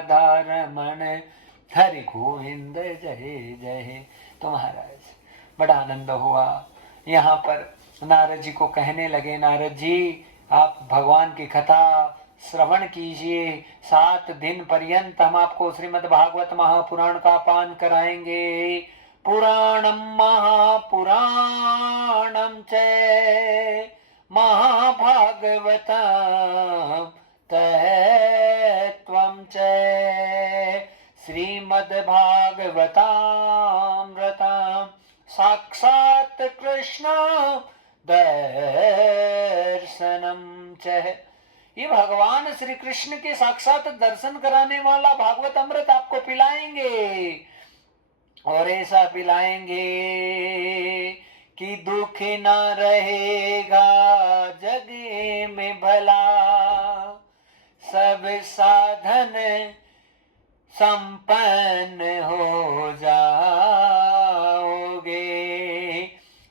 रमण हरि गोविंद जय जय। तो महाराज बड़ा आनंद हुआ। यहाँ पर नारद जी को कहने लगे, नारद जी आप भगवान की कथा श्रवण कीजिए, 7 दिन पर्यंत हम आपको श्रीमद् भागवत महापुराण का पान कराएंगे। पुराणम महापुराणम च महाभागवतम तत्त्वं च श्रीमद्भागवतामृतं साक्षात् कृष्ण दर्शनम च। ये भगवान श्री कृष्ण के साक्षात दर्शन कराने वाला भागवत अमृत आपको पिलाएंगे, और ऐसा पिलाएंगे कि दुख न रहेगा जग में भला, सब साधन संपन्न हो जाओगे,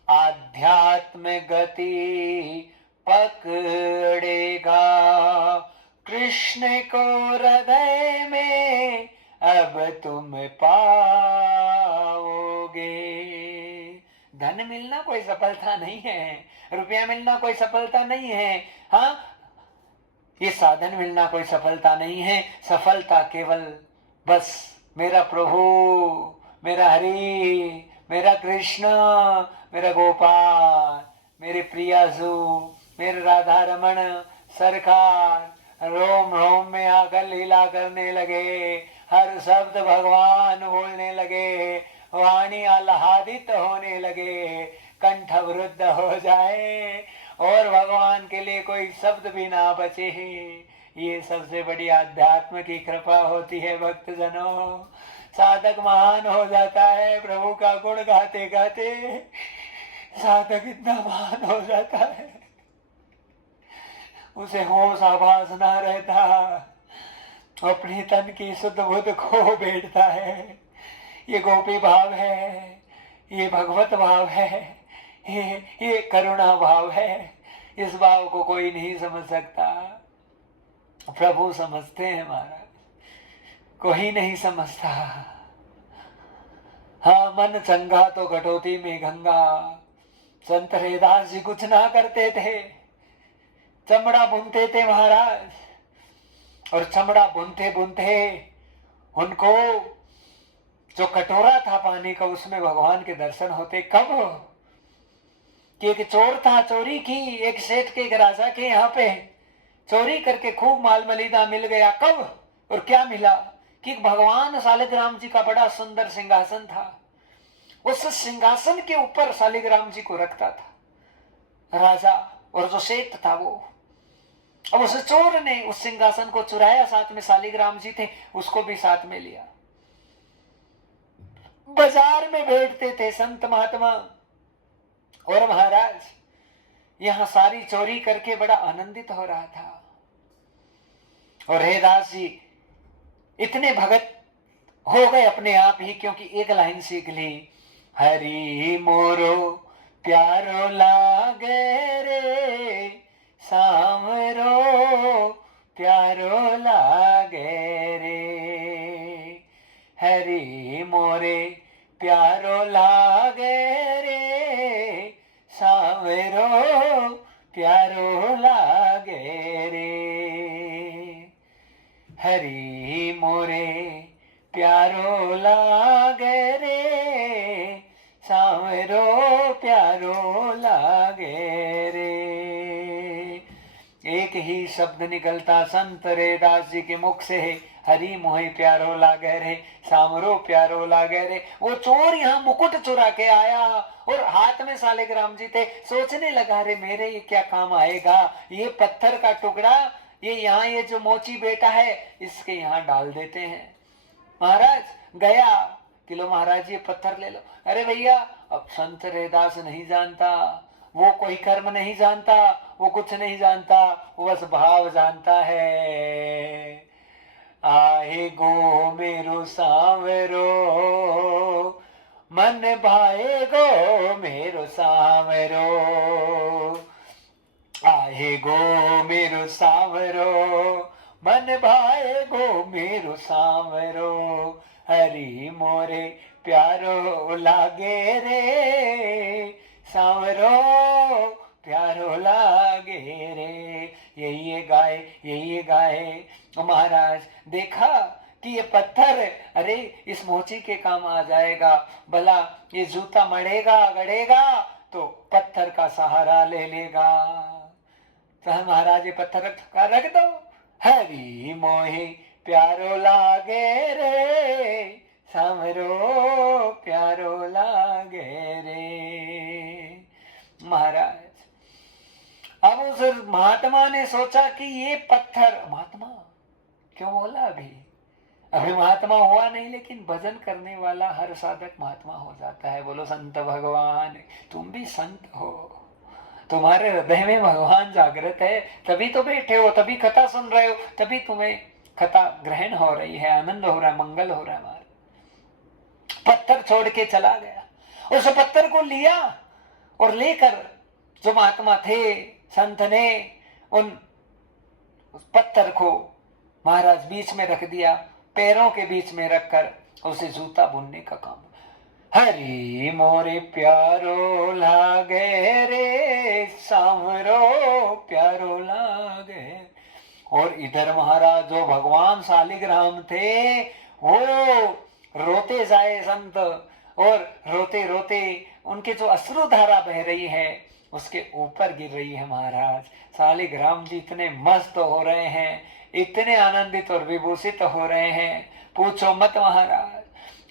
आध्यात्म गति पकड़ेगा, कृष्ण को हृदय में अब तुम पाओगे। धन मिलना कोई सफलता नहीं है, रुपया मिलना कोई सफलता नहीं है, हाँ ये साधन मिलना कोई सफलता नहीं है। सफलता केवल बस मेरा प्रभु, मेरा हरि, मेरा कृष्ण, मेरा गोपाल, मेरे प्रियाजू, मेरे राधा रमण सरकार रोम रोम में आकर लीला करने लगे, हर शब्द भगवान बोलने लगे, वाणी आह्लादित होने लगे, कंठ वृद्ध हो जाए और भगवान के लिए कोई शब्द भी ना बचे। ये सबसे बड़ी आध्यात्म की कृपा होती है भक्तजनों। साधक महान हो जाता है प्रभु का गुण गाते गाते, साधक इतना महान हो जाता है उसे होश आभास ना रहता, अपनी तन की शुद्ध बुद्ध खो बैठता है। ये गोपी भाव है, ये भगवत भाव है, ये करुणा भाव है। इस भाव को कोई नहीं समझ सकता, प्रभु समझते हैं महाराज, कोई नहीं समझता। हाँ मन चंगा तो घटोती में गंगा, संत रैदास जी कुछ ना करते थे, चमड़ा बुनते थे महाराज, और चमड़ा बुनते बुनते उनको जो कटोरा था पानी का उसमें भगवान के दर्शन होते। कब कि एक चोर था, चोरी की, एक सेठ के एक राजा के यहाँ पे चोरी करके खूब माल मलीदा मिल गया। कब और क्या मिला कि भगवान शालिग्राम जी का बड़ा सुंदर सिंहासन था, उस सिंहासन के ऊपर शालिग्राम जी को रखता था राजा, और जो सेठ था वो, अब उस चोर ने उस सिंहासन को चुराया, साथ में शालिग्राम जी थे उसको भी साथ में लिया। बाजार में बैठते थे संत महात्मा, और महाराज यहां सारी चोरी करके बड़ा आनंदित हो रहा था। और रैदास जी इतने भगत हो गए अपने आप ही, क्योंकि एक लाइन सीख ली, हरि मोरो प्यारो लागे रे, सामरो प्यारो लागे रे, हरि मोरे प्यारो लागे रे, सावरो प्यारो लागे रे, हरि मोरे प्यारो लागे रे, सावरो प्यारो लागे रे। एक ही शब्द निकलता संत रैदास जी के मुख से, हरि मोहे प्यारो लागे रे, सामरो प्यारो लागे रे। वो चोर यहाँ मुकुट चुरा के आया और हाथ में शालिग्राम जी थे, सोचने लगा रे मेरे ये क्या काम आएगा, ये पत्थर का टुकड़ा ये यहाँ ये जो मोची बेटा है इसके यहाँ डाल देते हैं। महाराज गया कि लो महाराज ये पत्थर ले लो। अरे भैया अब संत रैदास नहीं जानता, वो कोई कर्म नहीं जानता, वो कुछ नहीं जानता, वो बस भाव जानता है। आए गो मेरो सांवरो, मन भाए गो मेरो सांवरो, आए गो मेरो सांवरो, मन भाए गो मेरो सांवरो, हरि मोरे प्यारो लागे रे, सांवरो प्यारो लागे रे। यही गाए, यही गाए। महाराज देखा कि ये पत्थर, अरे इस मोची के काम आ जाएगा, भला ये जूता मड़ेगा गड़ेगा तो पत्थर का सहारा ले लेगा। तो महाराज ये पत्थर रख दो। हरि मोहे प्यारो लागे रे, सांवरो प्यारो लागे रे। महाराज अब उस महात्मा ने सोचा कि ये पत्थर, महात्मा क्यों बोला अभी महात्मा हुआ नहीं, लेकिन भजन करने वाला हर साधक महात्मा हो जाता है। बोलो संत भगवान, तुम भी संत हो, तुम्हारे हृदय में भगवान जागृत है, तभी तो बैठे हो, तभी कथा सुन रहे हो, तभी तुम्हें कथा ग्रहण हो रही है, आनंद हो रहा है, मंगल हो रहा है। हमारा पत्थर छोड़ के चला गया, उस पत्थर को लिया और लेकर जो महात्मा थे, संत ने उन उस पत्थर को महाराज बीच में रख दिया, पैरों के बीच में रखकर उसे जूता बुनने का काम। हरि मोरे प्यारो लागे रे, सांवरो प्यारो लागे। और इधर महाराज जो भगवान शालिग्राम थे वो रोते जाए संत, और रोते रोते उनके जो अश्रुधारा बह रही है उसके ऊपर गिर रही है। महाराज शालिग्राम जी इतने मस्त हो रहे हैं, इतने आनंदित और विभूषित हो रहे हैं, पूछो मत महाराज।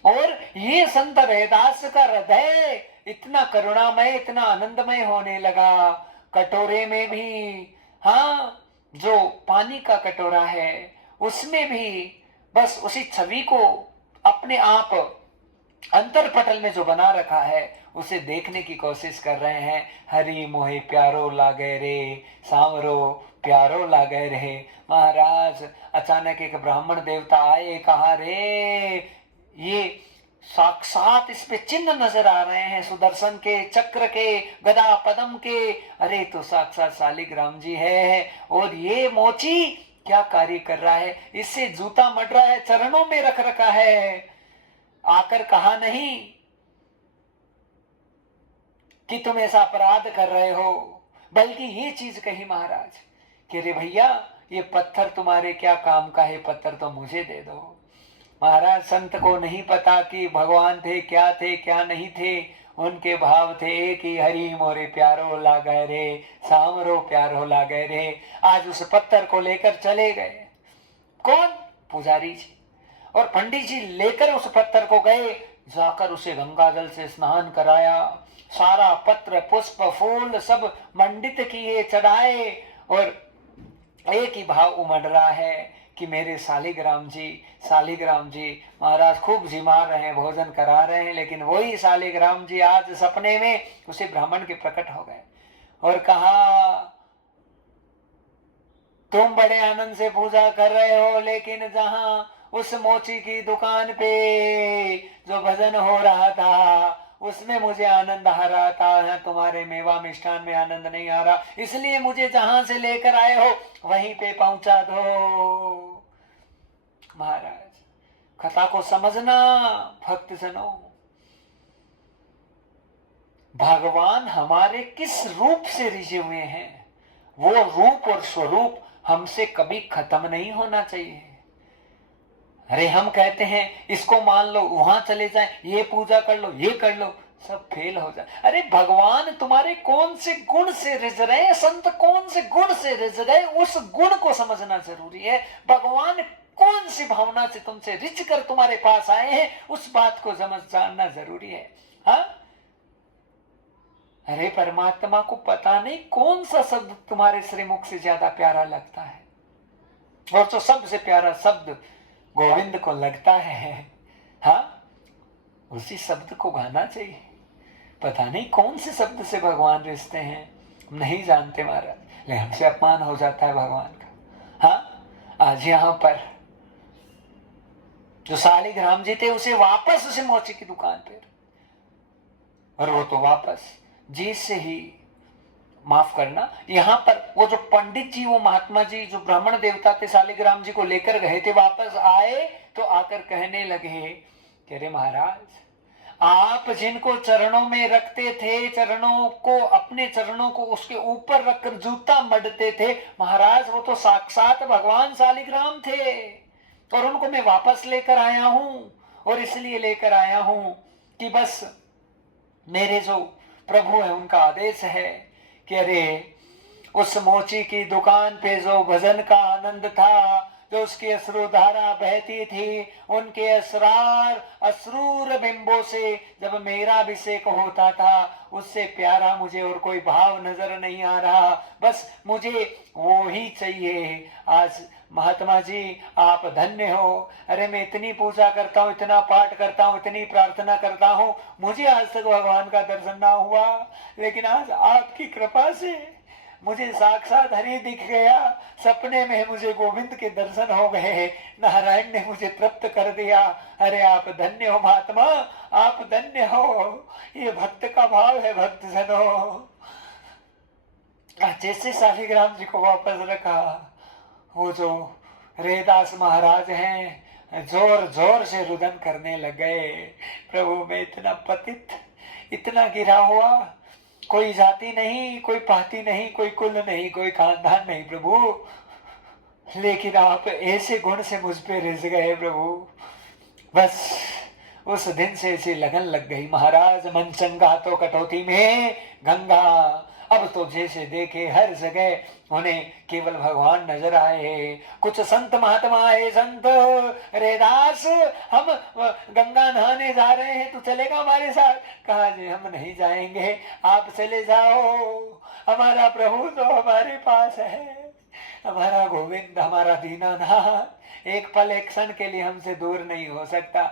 और ये संत रैदास का हृदय इतना करुणामय, इतना आनंदमय होने लगा। कटोरे में भी, हाँ, जो पानी का कटोरा है उसमें भी बस उसी छवि को अपने आप अंतरपटल में जो बना रखा है उसे देखने की कोशिश कर रहे हैं। हरि मोहे प्यारो लागे रे, सांवरो प्यारो लागे रे। महाराज अचानक एक ब्राह्मण देवता आए, कहा रे ये साक्षात इस पे चिन्ह नजर आ रहे हैं, सुदर्शन के, चक्र के, गदा पद्म के। अरे तो साक्षात शालिग्राम जी है। और ये मोची क्या कार्य कर रहा है, इससे जूता मट रहा है, चरणों में रख रखा है। आकर कहा नहीं कि तुम ऐसा अपराध कर रहे हो, बल्कि ये चीज कही महाराज कि रे भैया ये पत्थर तुम्हारे क्या काम का है, पत्थर तो मुझे दे दो। महाराज संत को नहीं पता कि भगवान थे क्या नहीं थे, उनके भाव थे कि हरि मोरे प्यारो लागे रे, सांवरो प्यारो लागे रे। आज उस पत्थर को लेकर चले गए, कौन? पुजारी जी और पंडित जी लेकर उस पत्थर को गए, जाकर उसे गंगा जल से स्नान कराया, सारा पत्र पुष्प फूल सब मंडित किए, चढ़ाए, और एक ही भाव उमड़ रहा है कि मेरे शालिग्राम जी महाराज खूब जिमा रहे हैं, भोजन करा रहे हैं, लेकिन वही शालिग्राम जी आज सपने में उसे ब्राह्मण के प्रकट हो गए और कहा तुम बड़े आनंद से पूजा कर रहे हो, लेकिन जहां उस मोची की दुकान पे जो भजन हो रहा था उसमें मुझे आनंद आ रहा था, तुम्हारे मेवा मिष्ठान में आनंद नहीं आ रहा, इसलिए मुझे जहां से लेकर आए हो वहीं पे पहुंचा दो। महाराज कथा को समझना भक्त जनों, भगवान हमारे किस रूप से रिझे हुए हैं, वो रूप और स्वरूप हमसे कभी खत्म नहीं होना चाहिए। अरे हम कहते हैं इसको मान लो, वहां चले जाएं, ये पूजा कर लो, ये कर लो, सब फेल हो जाए। अरे भगवान तुम्हारे कौन से गुण से रिझ रहे हैं, संत कौन से गुण से रिझ गए, उस गुण को समझना जरूरी है। भगवान कौन सी भावना से तुमसे रिझ कर तुम्हारे पास आए हैं, उस बात को समझ जानना जरूरी है। हाँ, अरे परमात्मा को पता नहीं कौन सा शब्द तुम्हारे श्रीमुख से ज्यादा प्यारा लगता है, और तो सबसे प्यारा शब्द गोविंद को लगता है, हाँ, उसी शब्द को गाना चाहिए। पता नहीं कौन से शब्द से भगवान रिश्ते हैं, नहीं जानते महाराज, लेकिन हमसे अपमान हो जाता है भगवान का। हाँ, आज यहाँ पर जो शालिग्राम जी थे उसे वापस उसे मोची की दुकान पर, और वो तो वापस जी से ही माफ करना, यहाँ पर वो जो पंडित जी, वो महात्मा जी जो ब्राह्मण देवता थे, शालिग्राम जी को लेकर गए थे, वापस आए तो आकर कहने लगे कि अरे महाराज, आप जिनको चरणों में रखते थे, चरणों को, अपने चरणों को उसके ऊपर रखकर जूता मढ़ते थे, महाराज वो तो साक्षात भगवान शालिग्राम थे, और उनको मैं वापस लेकर आया हूं। और इसलिए लेकर आया हूं कि बस मेरे जो प्रभु है उनका आदेश है कि अरे उस मोची की दुकान पे जो भजन का आनंद था, जो उसकी अश्रुधारा बहती थी, उनके असरार अश्रूर बिंबों से जब मेरा अभिषेक होता था, उससे प्यारा मुझे और कोई भाव नजर नहीं आ रहा, बस मुझे वो ही चाहिए। आज महात्मा जी आप धन्य हो। अरे मैं इतनी पूजा करता हूँ, इतना पाठ करता हूँ, इतनी प्रार्थना करता हूँ, मुझे आज तक भगवान का दर्शन ना हुआ, लेकिन आज आपकी कृपा से मुझे साक्षात हरि दिख गया, सपने में मुझे गोविंद के दर्शन हो गए, नारायण ने मुझे तृप्त कर दिया। अरे आप धन्य हो महात्मा, आप धन्य हो। ये भक्त का भाव है भक्त जनों। जैसे शालिग्राम जी को वापस रखा, वो जो रेदास महाराज हैं जोर जोर से रुदन करने लगे, प्रभु मैं इतना पतित, इतना गिरा हुआ, कोई जाति नहीं, कोई पाति नहीं, कोई कुल नहीं, कोई खानदान नहीं प्रभु, लेकिन आप ऐसे गुण से मुझ पे रिझ गए प्रभु। बस उस दिन से ऐसी लगन लग गई, महाराज मन चंगा तो कटौती में गंगा। अब तो जैसे देखे हर जगह उन्हें केवल भगवान नजर आए। कुछ संत महात्मा आए, संत रेदास हम गंगा नहाने जा रहे हैं, तू चलेगा हमारे साथ? कहा जी हम नहीं जाएंगे, आप चले जाओ, हमारा प्रभु तो हमारे पास है, हमारा गोविंद, हमारा दीनानाथ एक पल एक क्षण के लिए हमसे दूर नहीं हो सकता,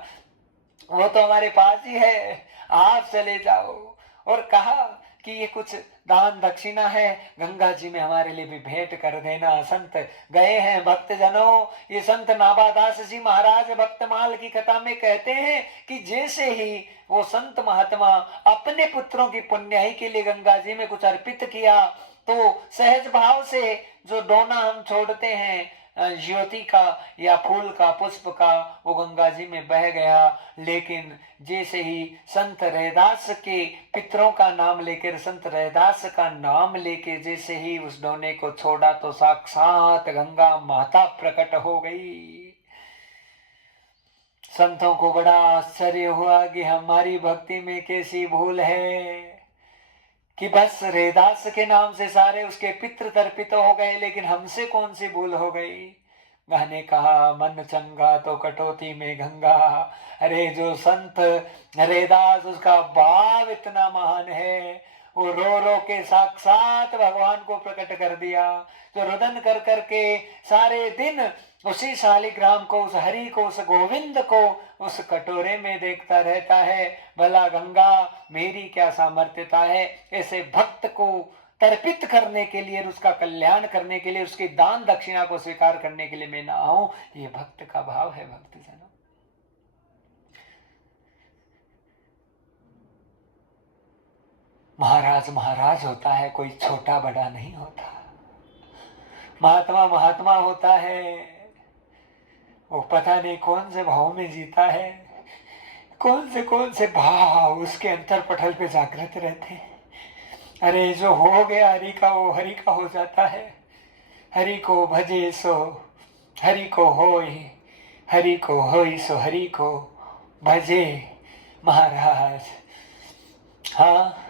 वो तो हमारे पास ही है, आप चले जाओ। और कहा कि ये कुछ दान दक्षिणा है, गंगा जी में हमारे लिए भी भेंट कर देना। संत गए हैं भक्त जनों। ये संत नाभादास जी महाराज भक्तमाल की कथा में कहते हैं कि जैसे ही वो संत महात्मा अपने पुत्रों की पुण्याई के लिए गंगा जी में कुछ अर्पित किया, तो सहज भाव से जो डोना हम छोड़ते हैं ज्योति का या फूल का, पुष्प का, वो गंगा जी में बह गया। लेकिन जैसे ही संत रैदास के पितरों का नाम लेकर, संत रैदास का नाम लेके जैसे ही उस डोने को छोड़ा, तो साक्षात गंगा माता प्रकट हो गई। संतों को बड़ा आश्चर्य हुआ कि हमारी भक्ति में कैसी भूल है कि बस रैदास के नाम से सारे उसके पितृ तर्पित हो गए, लेकिन हमसे कौन सी भूल हो गई। गाने कहा मन चंगा तो कटौती में गंगा। अरे जो संत रैदास, उसका भाव इतना महान है, वो रो रो के साक्षात भगवान को प्रकट कर दिया। जो रुदन कर करके सारे दिन उसी शालिग्राम को, उस हरि को, उस गोविंद को उस कटोरे में देखता रहता है, भला गंगा मेरी क्या सामर्थ्यता है ऐसे भक्त को तर्पित करने के लिए, उसका कल्याण करने के लिए, उसकी दान दक्षिणा को स्वीकार करने के लिए मैं ना आऊं। ये भक्त का भाव है भक्त जनों। महाराज महाराज होता है, कोई छोटा बड़ा नहीं होता। महात्मा महात्मा होता है, वो पता नहीं कौन से भाव में जीता है, कौन से भाव उसके अंतर पटल पे जागृत रहते हैं। अरे जो हो गया हरि का, वो हरि का हो जाता है। हरि को भजे सो हरि को होई, हरि को होई सो हरि को भजे। महाराज हाँ,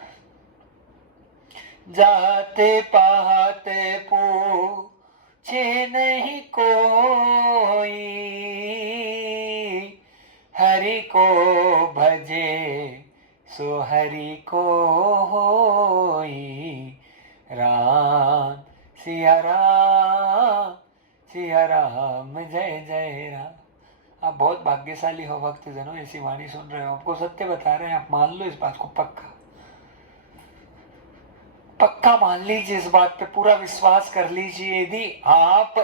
जाते पाते पूछे नहीं कोई, हरि को भजे सो हरि को होई। राम सिया राम, सिया राम जय जय राम। आप बहुत भाग्यशाली हो भक्त जनों, ऐसी वाणी सुन रहे हो, आपको सत्य बता रहे हैं, आप मान लो इस बात को, पक्का पक्का मान लीजिए, इस बात पे पूरा विश्वास कर लीजिए। यदि आप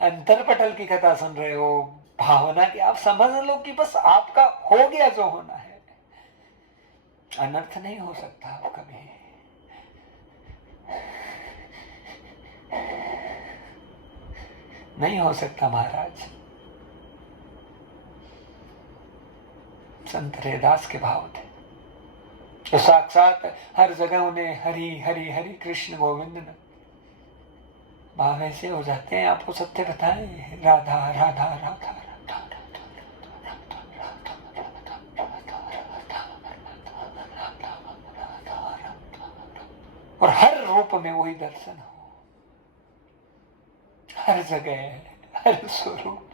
अंतरपटल की कथा सुन रहे हो, भावना की, आप समझ लो कि बस आपका हो गया जो होना है, अनर्थ नहीं हो सकता आप कभी। नहीं हो सकता महाराज। संत रैदास के भाव थे तो साक्षात हर जगह उन्हें हरि हरि हरि कृष्ण गोविंद न भाव ऐसे हो जाते हैं। आपको सत्य बताएं, राधा राधा राधा राधा और हर रूप में वही दर्शन हो, हर जगह हर स्वरूप।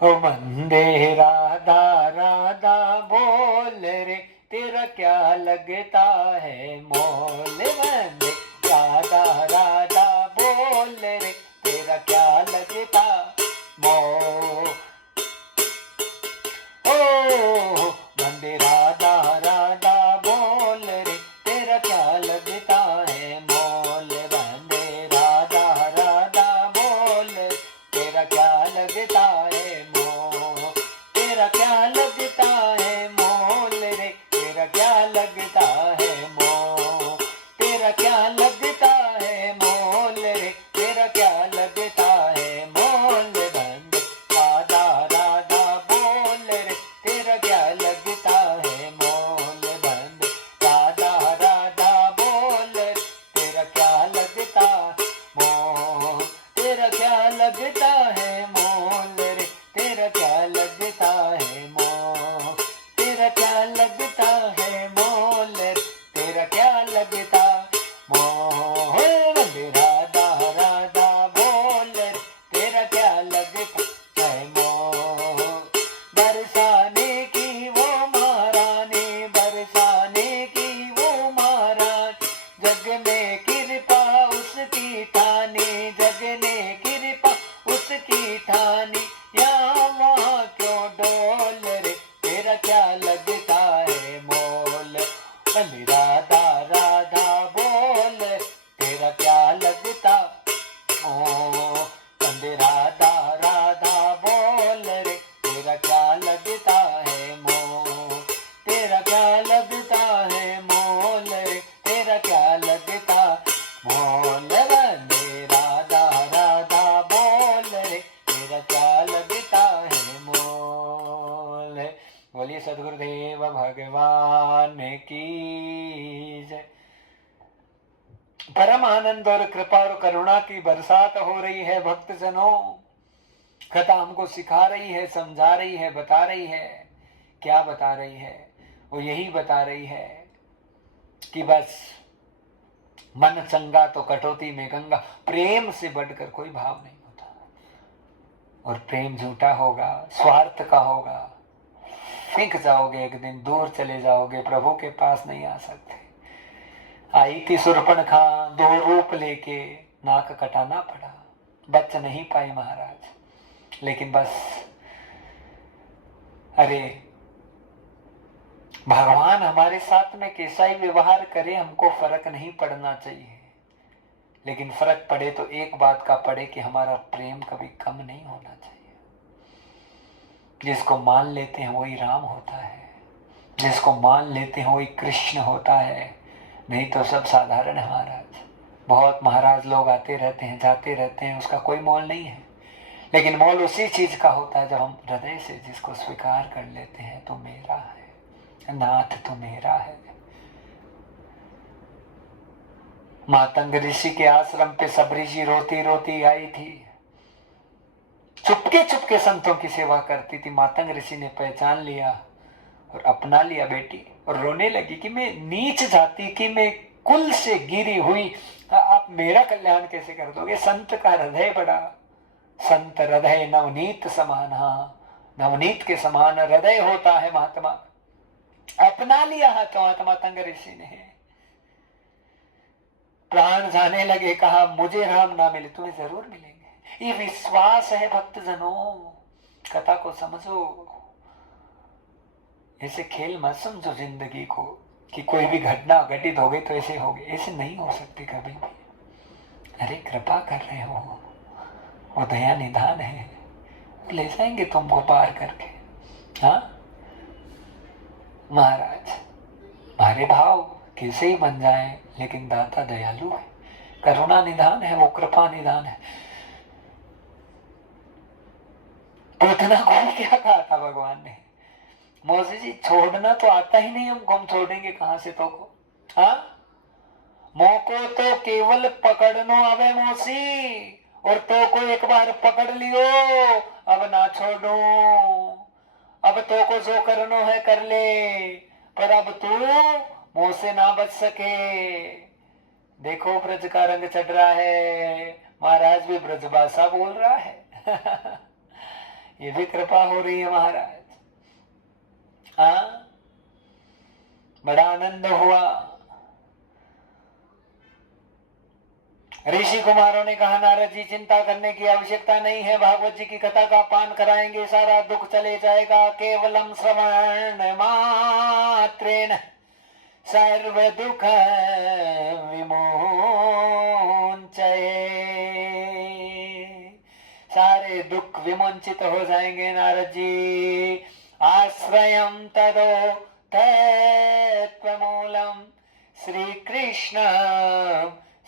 ओ वंदे राधा राधा बोल रे, तेरा क्या लगता है मोल। वंदे राधा राधा बोल रे, तेरा क्या लगता मोल। ओ वंदे राधा राधा बोल रे, तेरा क्या लगता है मोल। वंदे राधा राधा बोल, तेरा क्या लगता है मोल। तेरा क्या लगता है मोल रे, तेरा क्या लगता है मोल। तेरा क्या लगता है मोल रे, तेरा क्या लगता है मोल। वंदे राधा राधा बोल रे, तेरा क्या लगता है मोल। वंदे राधा राधा बोल रे, तेरा क्या लगता मोल। तेरा क्या लगता है मोल रे, तेरा क्या लगता है मोल। तेरा क्या लगता है मोल रे, तेरा क्या लगता मोल। वंदे राधा राधा बोल रे, तेरा क्या लगता है मोल। बरसाने की वो महारानी, बरसाने की वो महारानी, जग में कृपा उसकी ठानी, जग ने कृपा उसकी ठानी। यहाँ वहाँ क्यों डोल रे, तेरा क्या लगता है मोल। वंदे राधा राधा बोल, तेरा क्या लगता ओ। वंदे राधा राधा बोल रे, तेरा क्या लगता है मोल। तेरा क्या लगता है मोल रे, तेरा क्या लगता मोल। वंदे राधा राधा बोल रे, तेरा क्या लगता है मोल। बोलिए सद्गुरुदेव भगवान की जय। परम आनंद और कृपा और करुणा की बरसात हो रही है भक्तजनों। कथा हमको सिखा रही है, समझा रही है, बता रही है। क्या बता रही है? वो यही बता रही है कि बस मन चंगा तो कटौती में गंगा। प्रेम से बढ़कर कोई भाव नहीं होता, और प्रेम झूठा होगा, स्वार्थ का होगा, फेंक जाओगे, एक दिन दूर चले जाओगे, प्रभु के पास नहीं आ सकते। आई थी सुर्पणखा दो रूप लेके, नाक कटाना पड़ा, बच नहीं पाई महाराज। लेकिन बस अरे भगवान हमारे साथ में कैसा ही व्यवहार करे, हमको फर्क नहीं पड़ना चाहिए। लेकिन फर्क पड़े तो एक बात का पड़े कि हमारा प्रेम कभी कम नहीं होना चाहिए। जिसको मान लेते हैं वही राम होता है, जिसको मान लेते हैं वही कृष्ण होता है। नहीं तो सब साधारण है महाराज। बहुत महाराज लोग आते रहते हैं, जाते रहते हैं, उसका कोई मोल नहीं है। लेकिन मोल उसी चीज का होता है जब हम हृदय से जिसको स्वीकार कर लेते हैं, तो मेरा है नाथ, तो मेरा है। मातंग ऋषि के आश्रम पे सबरी जी रोती रोती आई थी, चुपके चुपके संतों की सेवा करती थी। मातंग ऋषि ने पहचान लिया और अपना लिया बेटी, और रोने लगी कि मैं नीच जाति की, मैं कुल से गिरी हुई, आप मेरा कल्याण कैसे कर दोगे। संत का हृदय बड़ा, संत हृदय नवनीत समान। हाँ, नवनीत के समान हृदय होता है महात्मा। अपना लिया हाथों हाथ मातंग ऋषि ने। प्राण जाने लगे, कहा मुझे राम ना मिले, तुम्हें जरूर मिलेंगे। ये विश्वास है भक्तजनों। कथा को समझो, ऐसे खेल मत समझो जिंदगी को कि कोई भी घटना घटित हो गई तो ऐसे हो गई। ऐसे नहीं हो सकती कभी भी। अरे कृपा कर रहे हो, वो दया निधान है, ले जाएंगे तुमको पार करके। हाँ, महाराज हमारे भाव कैसे ही बन जाए, लेकिन दाता दयालु है, करुणा निधान है, वो कृपा निधान है। तो इतना कौन क्या कहा था भगवान ने, मौसी जी छोड़ना तो आता ही नहीं हमको, हम छोड़ेंगे कहां से तो को। हाँ, मोको तो केवल पकड़नो अबे मौसी, और तो को एक बार पकड़ लियो अब ना छोड़ो। अब तो को जो करनो है कर ले, पर अब तू मुंह से ना बच सके। देखो ब्रज का रंग चढ़ रहा है, महाराज भी ब्रज भाषा बोल रहा है। ये भी कृपा हो रही है महाराज। हाँ, बड़ा आनंद हुआ। ऋषि कुमारों ने कहा नारद जी चिंता करने की आवश्यकता नहीं है, भागवत जी की कथा का पान कराएंगे, सारा दुख चले जाएगा। केवलम श्रवण मात्रेण सर्व दुख विमोचये, सारे दुख विमोचित हो जाएंगे नारद जी। आश्रयम तदो तत्वमूलम श्री कृष्ण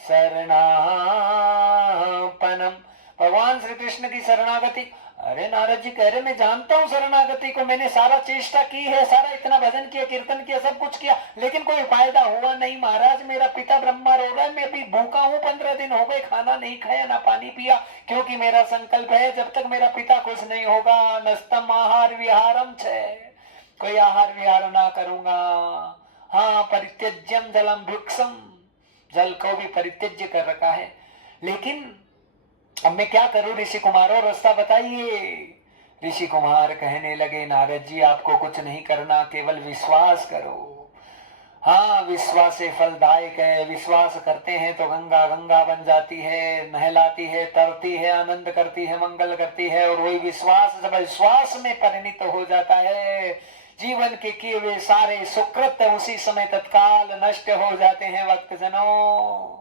शरणापनम, भगवान श्री कृष्ण की शरणागति। अरे नारद जी कह रहे मैं जानता हूं शरणागति को, मैंने सारा चेष्टा की है, सारा इतना भजन किया, कीर्तन किया, सब कुछ किया, लेकिन कोई फायदा हुआ नहीं महाराज। मेरा पिता ब्रह्मा रो रहा है, मैं भी भूखा हूं, 15 दिन हो गए, खाना नहीं खाया ना पानी पिया, क्योंकि मेरा संकल्प है जब तक मेरा पिता खुश नहीं होगा नस्तम आहार विहारम छे, कोई आहार विहार ना करूंगा। हाँ, परित्यज्यम जलम भिक्षम, जल को भी परित्यज्य कर रखा है, लेकिन अब मैं क्या करूं ऋषि कुमारों, रास्ता बताइए। ऋषि कुमार कहने लगे नारद जी आपको कुछ नहीं करना, केवल विश्वास करो। हाँ, विश्वास से फलदायक है, विश्वास करते हैं तो गंगा गंगा बन जाती है, नहलाती है, तरती है, आनंद करती है, मंगल करती है, और वही विश्वास जब विश्वास में परिणित हो जाता है, जीवन के किए हुए सारे सुकृत उसी समय तत्काल नष्ट हो जाते हैं। भक्तजनों,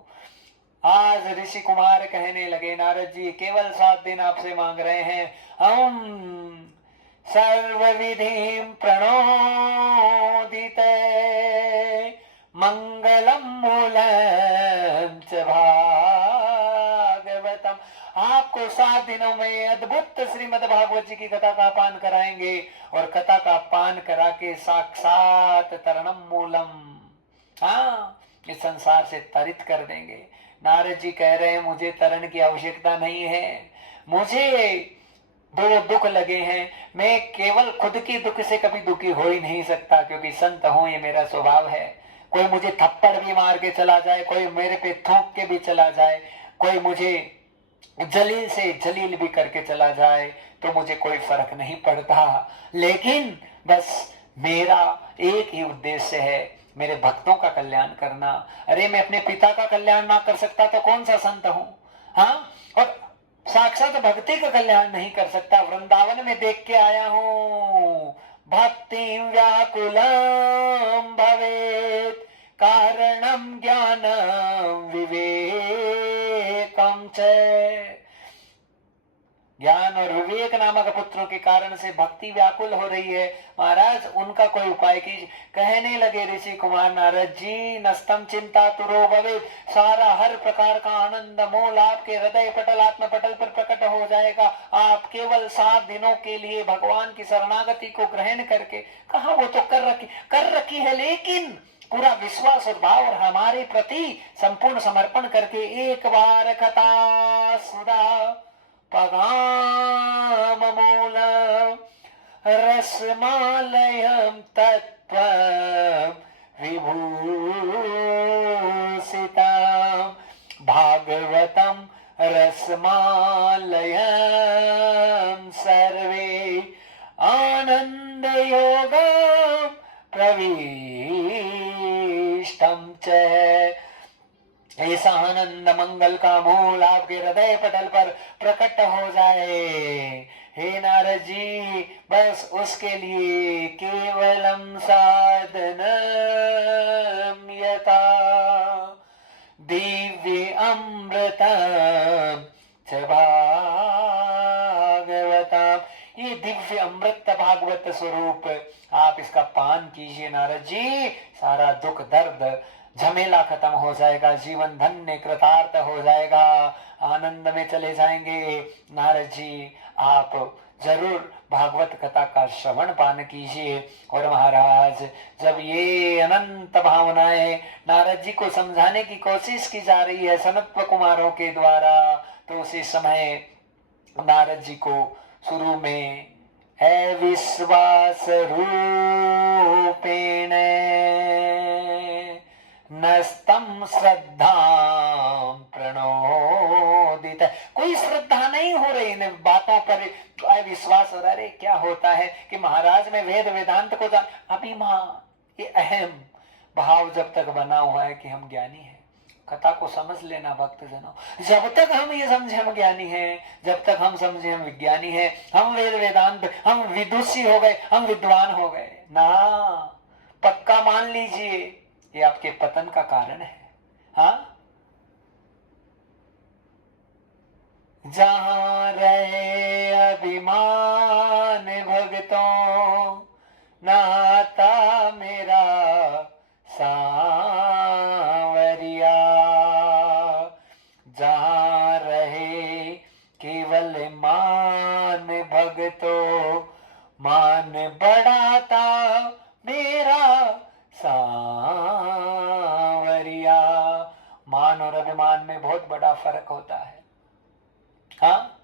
आज ऋषि कुमार कहने लगे नारद जी केवल 7 दिन आपसे मांग रहे हैं, हम सर्व विधि प्रणोदित मंगलम मूलम च भागवतम, आपको 7 दिनों में अद्भुत श्रीमद् भागवत जी की कथा का पान कराएंगे, और कथा का पान करा के साक्षात तरणम मूलम, हाँ, इस संसार से तरित कर देंगे। नारद जी कह रहे हैं मुझे तरण की आवश्यकता नहीं है, मुझे 2 दुख लगे हैं, मैं केवल खुद की दुख से कभी दुखी हो ही नहीं सकता, क्योंकि संत हूं, ये मेरा स्वभाव है। कोई मुझे थप्पड़ भी मार के चला जाए, कोई मेरे पे थूक के भी चला जाए, कोई मुझे जलील से जलील भी करके चला जाए, तो मुझे कोई फर्क नहीं पड़ता, लेकिन बस मेरा एक ही उद्देश्य है, मेरे भक्तों का कल्याण करना। अरे मैं अपने पिता का कल्याण ना कर सकता तो कौन सा संत हूं। हाँ, और साक्षात भक्ति का कल्याण नहीं कर सकता, वृंदावन में देख के आया हूं, भक्ति व्याकुलम भवेत कारणम ज्ञान विवेकम च, ज्ञान और विवेक नामक पुत्रों के कारण से भक्ति व्याकुल हो रही है। महाराज उनका कोई उपाय कीजिए। कहने लगे ऋषि कुमार नारद जी नस्तम चिंता तुरो भवे, सारा हर प्रकार का आनंद मोल आपके हृदय पटल आत्म पटल पर प्रकट हो जाएगा। आप केवल 7 दिनों के लिए भगवान की शरणागति को ग्रहण करके, कहा वो तो कर रखी है, लेकिन पूरा विश्वास और भाव और हमारे प्रति संपूर्ण समर्पण करके एक बार कथा सुधा पगाममूल रसमालयं तत्त्वं विभूषितं भागवतं रसमालयं सर्वे आनन्दयोगं प्रविष्टं च, ऐसा आनंद मंगल का मूल आपके हृदय पटल पर प्रकट हो जाए। हे नारद जी, बस उसके लिए केवलम साधनम यथा दिव्य अमृतम च भागवतम, ये दिव्य अमृत भागवत स्वरूप, आप इसका पान कीजिए नारद जी, सारा दुख दर्द झमेला खत्म हो जाएगा, जीवन धन्य कृतार्थ हो जाएगा, आनंद में चले जाएंगे। नारद जी आप जरूर भागवत कथा का श्रवण पान कीजिए। और महाराज जब ये अनंत भावनाएं नारद जी को समझाने की कोशिश की जा रही है सनत्व कुमारों के द्वारा, तो उसी समय नारद जी को शुरू में अविश्वास रूपेण नस्तम श्रद्धा प्रणोदित, कोई श्रद्धा नहीं हो रही इन बातों पर, अविश्वास हो रहा है। क्या होता है कि महाराज में वेद वेदांत को जान, अभिमान, ये अहम भाव जब तक बना हुआ है कि हम ज्ञानी हैं। कथा को समझ लेना भक्त जनों, जब तक हम ये समझे हम ज्ञानी हैं, जब तक हम समझे हम विज्ञानी हैं, हम वेद वेदांत, हम विदुषी हो गए, हम विद्वान हो गए ना, पक्का मान लीजिए ये आपके पतन का कारण है। हाँ, जहां रहे अभिमान भक्तों, नाता मेरा सांवरिया, जहां रहे केवल मान भक्तों, मान बढ़ाता मेरा सांवरिया। मान और अभिमान में बहुत बड़ा फर्क होता है। हाँ,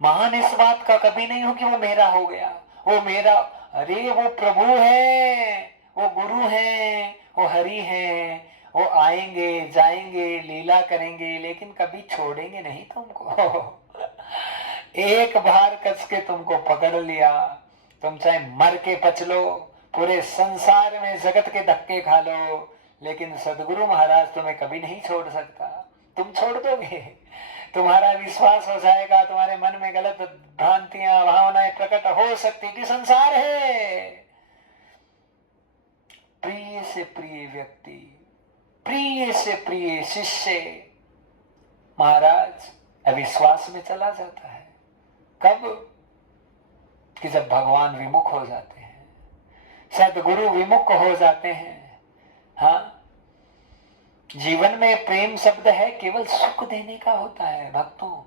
मान इस बात का कभी नहीं हो कि वो मेरा हो गया, वो मेरा, अरे वो प्रभु है, वो गुरु है, वो हरि है, वो आएंगे जाएंगे लीला करेंगे लेकिन कभी छोड़ेंगे नहीं तुमको। एक बार कस के तुमको पकड़ लिया, तुम चाहे मर के पच लो, पूरे संसार में जगत के धक्के खा लो, लेकिन सदगुरु महाराज तुम्हें कभी नहीं छोड़ सकता। तुम छोड़ दोगे, तुम्हारा विश्वास हो जाएगा, तुम्हारे मन में गलत भ्रांतियां भावनाएं प्रकट हो सकती कि संसार है। प्रिय से प्रिय व्यक्ति, प्रिय से प्रिय शिष्य महाराज अविश्वास में चला जाता है। कब? कि जब भगवान विमुख हो जाते हैं, सदगुरु विमुख हो जाते हैं। हाँ, जीवन में प्रेम शब्द है केवल सुख देने का होता है भक्तों।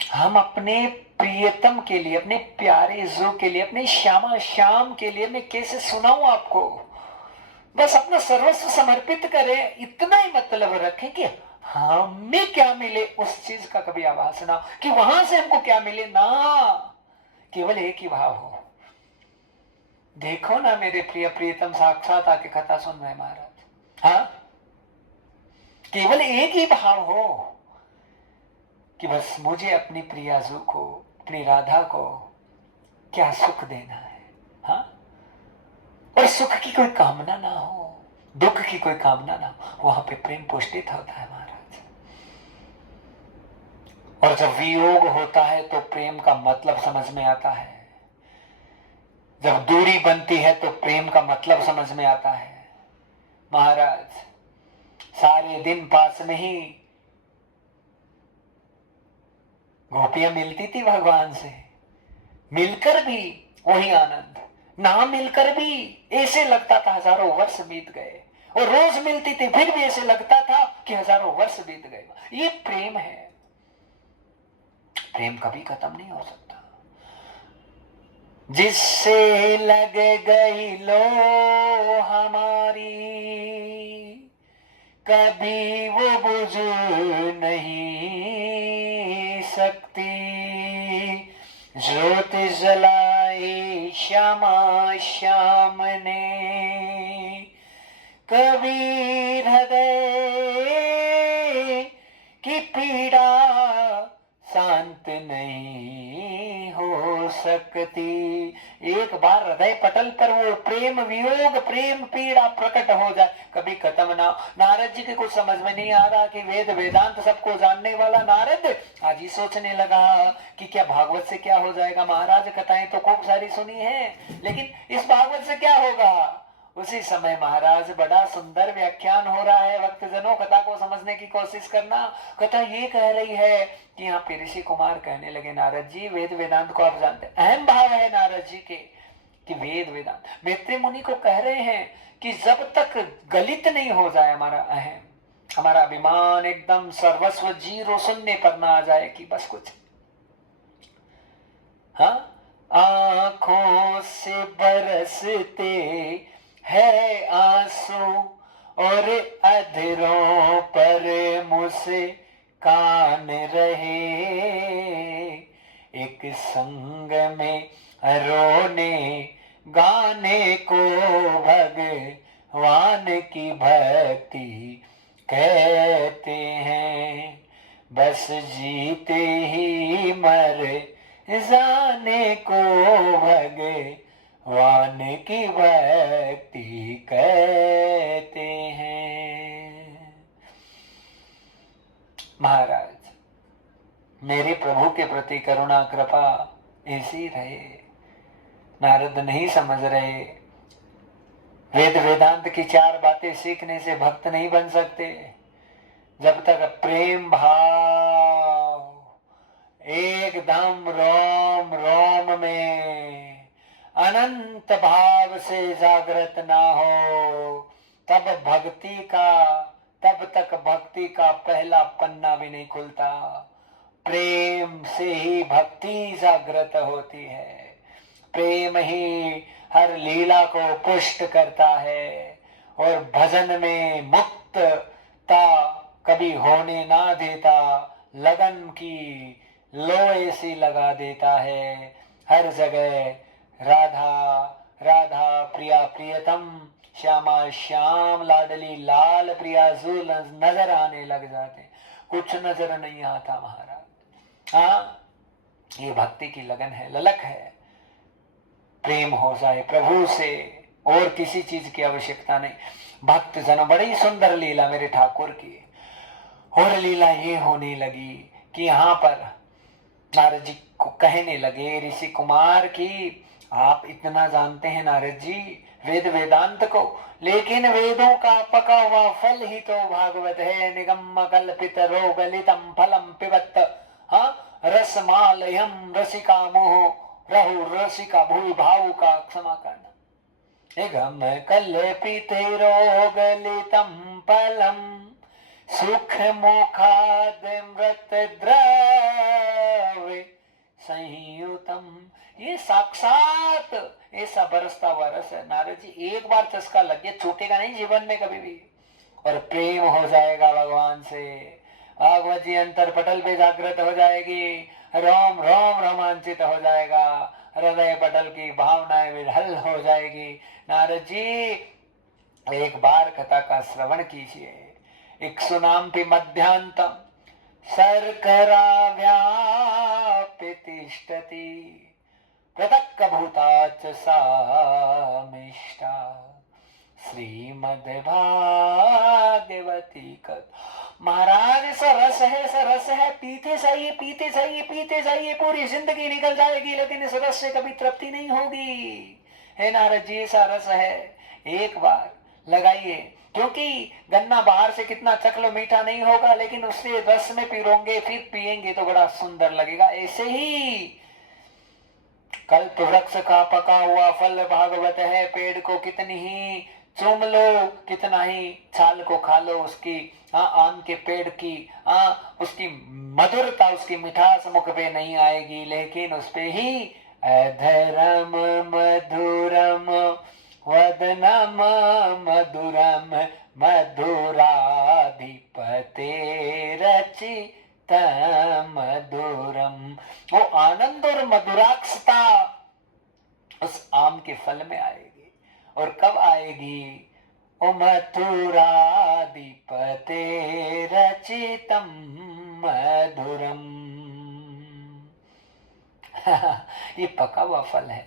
हम अपने प्रियतम के लिए, अपने प्यारे जो के लिए, अपने श्यामा श्याम के लिए, मैं कैसे सुनाऊं आपको, बस अपना सर्वस्व समर्पित करें, इतना ही मतलब रखें कि हमें क्या मिले उस चीज का कभी आभास ना हो, कि वहां से हमको क्या मिले ना, केवल एक ही भाव हो। देखो ना मेरे प्रिय प्रियतम साक्षात आके कथा सुन रहे महाराज। हाँ, केवल एक ही भाव हो कि बस मुझे अपनी प्रियाजू को, अपनी राधा को क्या सुख देना है। हाँ, और सुख की कोई कामना ना हो, दुख की कोई कामना ना हो, वहां पे प्रेम पुष्टित होता है महाराज। और जब वियोग होता है तो प्रेम का मतलब समझ में आता है, जब दूरी बनती है तो प्रेम का मतलब समझ में आता है। महाराज सारे दिन पास में ही गोपियां मिलती थी भगवान से, मिलकर भी वही आनंद, ना मिलकर भी ऐसे लगता था हजारों वर्ष बीत गए, और रोज मिलती थी फिर भी ऐसे लगता था कि हजारों वर्ष बीत गए। ये प्रेम है, प्रेम कभी खत्म नहीं हो सकता। जिससे लग गई लो हमारी, कभी वो बुझ नहीं सकती, ज्योत जलाई श्यामा श्याम ने, कबीर हृदय की पीड़ा शांत नहीं हो सकती। एक बार हृदय पटल पर वो प्रेम वियोग, प्रेम पीड़ा प्रकट हो जाए, कभी खत्म ना। नारद जी के कुछ समझ में नहीं आ रहा कि वेद वेदांत सबको जानने वाला नारद आज ही सोचने लगा कि क्या भागवत से क्या हो जाएगा। महाराज कथाएं तो खूब सारी सुनी है, लेकिन इस भागवत से क्या होगा। उसी समय महाराज बड़ा सुंदर व्याख्यान हो रहा है। भक्तजनों, कथा को समझने की कोशिश करना। कथा ये कह रही है कि यहाँ पे ऋषि कुमार कहने लगे, नारद जी वेद वेदांत को आप जानते हैं। अहम भाव है नारद जी के कि वेद वेदांत, मैत्री मुनि को कह रहे हैं कि जब तक गलित नहीं हो जाए हमारा अहम, हमारा अभिमान एकदम सर्वस्व जीरो शून्य पर ना आ जाए कि बस कुछ, हाँ, आंखों से बरसते है आंसू और अधरों पर मुस्कान रहे, एक संग में रोने गाने को भगवान की भक्ति कहते हैं, बस जीते ही मर जाने को भगवान की भक्ति कहते हैं। महाराज, मेरे प्रभु के प्रति करुणा कृपा ऐसी रहे। नारद नहीं समझ रहे, वेद वेदांत की चार बातें सीखने से भक्त नहीं बन सकते। जब तक प्रेम भाव एकदम रोम रोम में अनंत भाव से जागृत ना हो, तब तक भक्ति का पहला पन्ना भी नहीं खुलता। प्रेम से ही भक्ति जागृत होती है। प्रेम ही हर लीला को पुष्ट करता है और भजन में मुक्तता कभी होने ना देता, लगन की लोए सी लगा देता है। हर जगह राधा राधा प्रिया प्रियतम, श्यामा श्याम लाडली लाल प्रिया जुल नजर आने लग जाते, कुछ नजर नहीं आता महाराज। हाँ, ये भक्ति की लगन है, ललक है। प्रेम हो जाए प्रभु से, और किसी चीज की आवश्यकता नहीं। भक्त जन, बड़ी सुंदर लीला मेरे ठाकुर की। और लीला ये होने लगी कि यहाँ पर नारद जी को कहने लगे ऋषि कुमार की, आप इतना जानते हैं नारद जी वेद वेदांत को, लेकिन वेदों का पका हुआ फल ही तो भागवत है। निगम कल्पित रोगलितम फलम पिबत, हाँ, रसमालयम रसिका मोह रहु रसिका भूल भाव का क्षमा करना। निगम कल्पित रोगलितम फलम सुख मोखाद मृत द्रव्य संयुतम, ये साक्षात ऐसा बरसता हुआ रस है नारद जी। एक बार चस्का लग गया, छूटेगा नहीं जीवन में कभी भी, और प्रेम हो जाएगा भगवान से। भागवत जी अंतर पटल पे जागृत हो जाएगी, रोम रोम रोमांचित हो जाएगा, हृदय पटल की भावनाएं विहल हो जाएगी। नारद जी एक बार कथा का श्रवण कीजिए। इक्ष्वाकु मध्यांतम शर्करा व्याप्य तिष्ठति, पृथक् भूताच्च सामिष्टा श्रीमद्भागवती कथा। महाराज ऐसा रस है, ऐसा रस है, पीते जाइए पीते जाइए पीते जाइए, पूरी जिंदगी निकल जाएगी लेकिन इस रस से कभी तृप्ति नहीं होगी। है नारद जी, ऐसा रस है, एक बार लगाइए। क्योंकि गन्ना बाहर से कितना चखलो मीठा नहीं होगा, लेकिन उससे रस में पिरोंगे फिर पिएंगे तो बड़ा सुंदर लगेगा। ऐसे ही कल्प वृक्ष का पका हुआ फल भागवत है। पेड़ को कितनी ही चूम लो, कितना ही छाल को खा लो, उसकी आम के पेड़ की उसकी मधुरता, उसकी मिठास मुख पे नहीं आएगी, लेकिन उस पे ही अधरम मधुरम वदनम मधुरम मधुराधिपते रचित मधुरम, वो आनंद और मधुराक्षता उस आम के फल में आएगी। और कब आएगी? ओ मथुराधिपते रचितम मधुरम। ये पका हुआ फल है।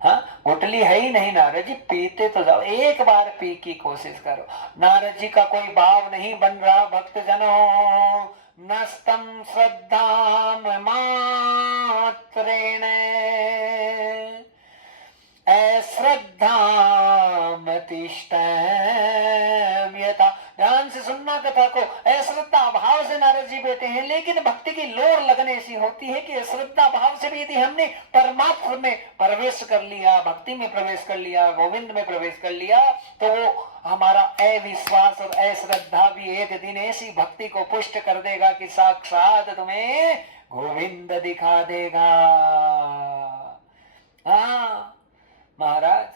हाँ, गुटली है ही नहीं नारद जी, पीते तो जाओ, एक बार पी की कोशिश करो। नारद जी का कोई भाव नहीं बन रहा भक्त जनों। नस्तम श्रद्धाम मात्रेण अश्रद्धामति यथा। ध्यान से सुनना कथा को। अश्रद्धा भाव से नारद जी बैठे हैं, लेकिन भक्ति की लोर लगने ऐसी होती है कि श्रद्धा भाव से भी यदि हमने परमात्मा में प्रवेश कर लिया, भक्ति में प्रवेश कर लिया, गोविंद में प्रवेश कर लिया, तो वो हमारा अविश्वास और अश्रद्धा भी एक दिन ऐसी भक्ति को पुष्ट कर देगा कि साक्षात तुम्हें गोविंद दिखा देगा। हाँ महाराज,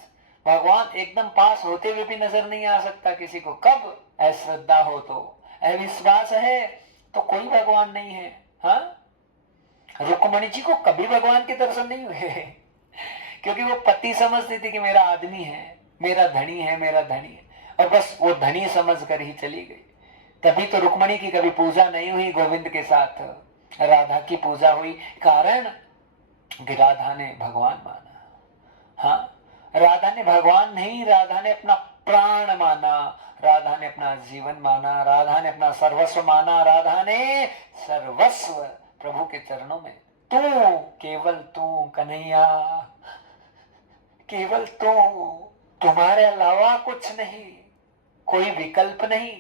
भगवान एकदम पास होते हुए भी नजर नहीं आ सकता किसी को। कब? अश्रद्धा हो तो, अविश्वास है तो कोई भगवान नहीं है। हाँ, रुक्मणी जी को कभी भगवान के दर्शन नहीं हुए क्योंकि वो पति समझती थी कि मेरा आदमी है, मेरा धनी है, मेरा धनी है, और बस वो धनी समझ कर ही चली गई। तभी तो रुक्मणी की कभी पूजा नहीं हुई, गोविंद के साथ राधा की पूजा हुई। कारण कि राधा ने भगवान माना। हाँ, राधा ने भगवान नहीं, राधा ने अपना प्राण माना, राधा ने अपना जीवन माना, राधा ने अपना सर्वस्व माना, राधा ने सर्वस्व प्रभु के चरणों में। तू, केवल तू कन्हैया, केवल तू, तुम्हारे अलावा कुछ नहीं, कोई विकल्प नहीं।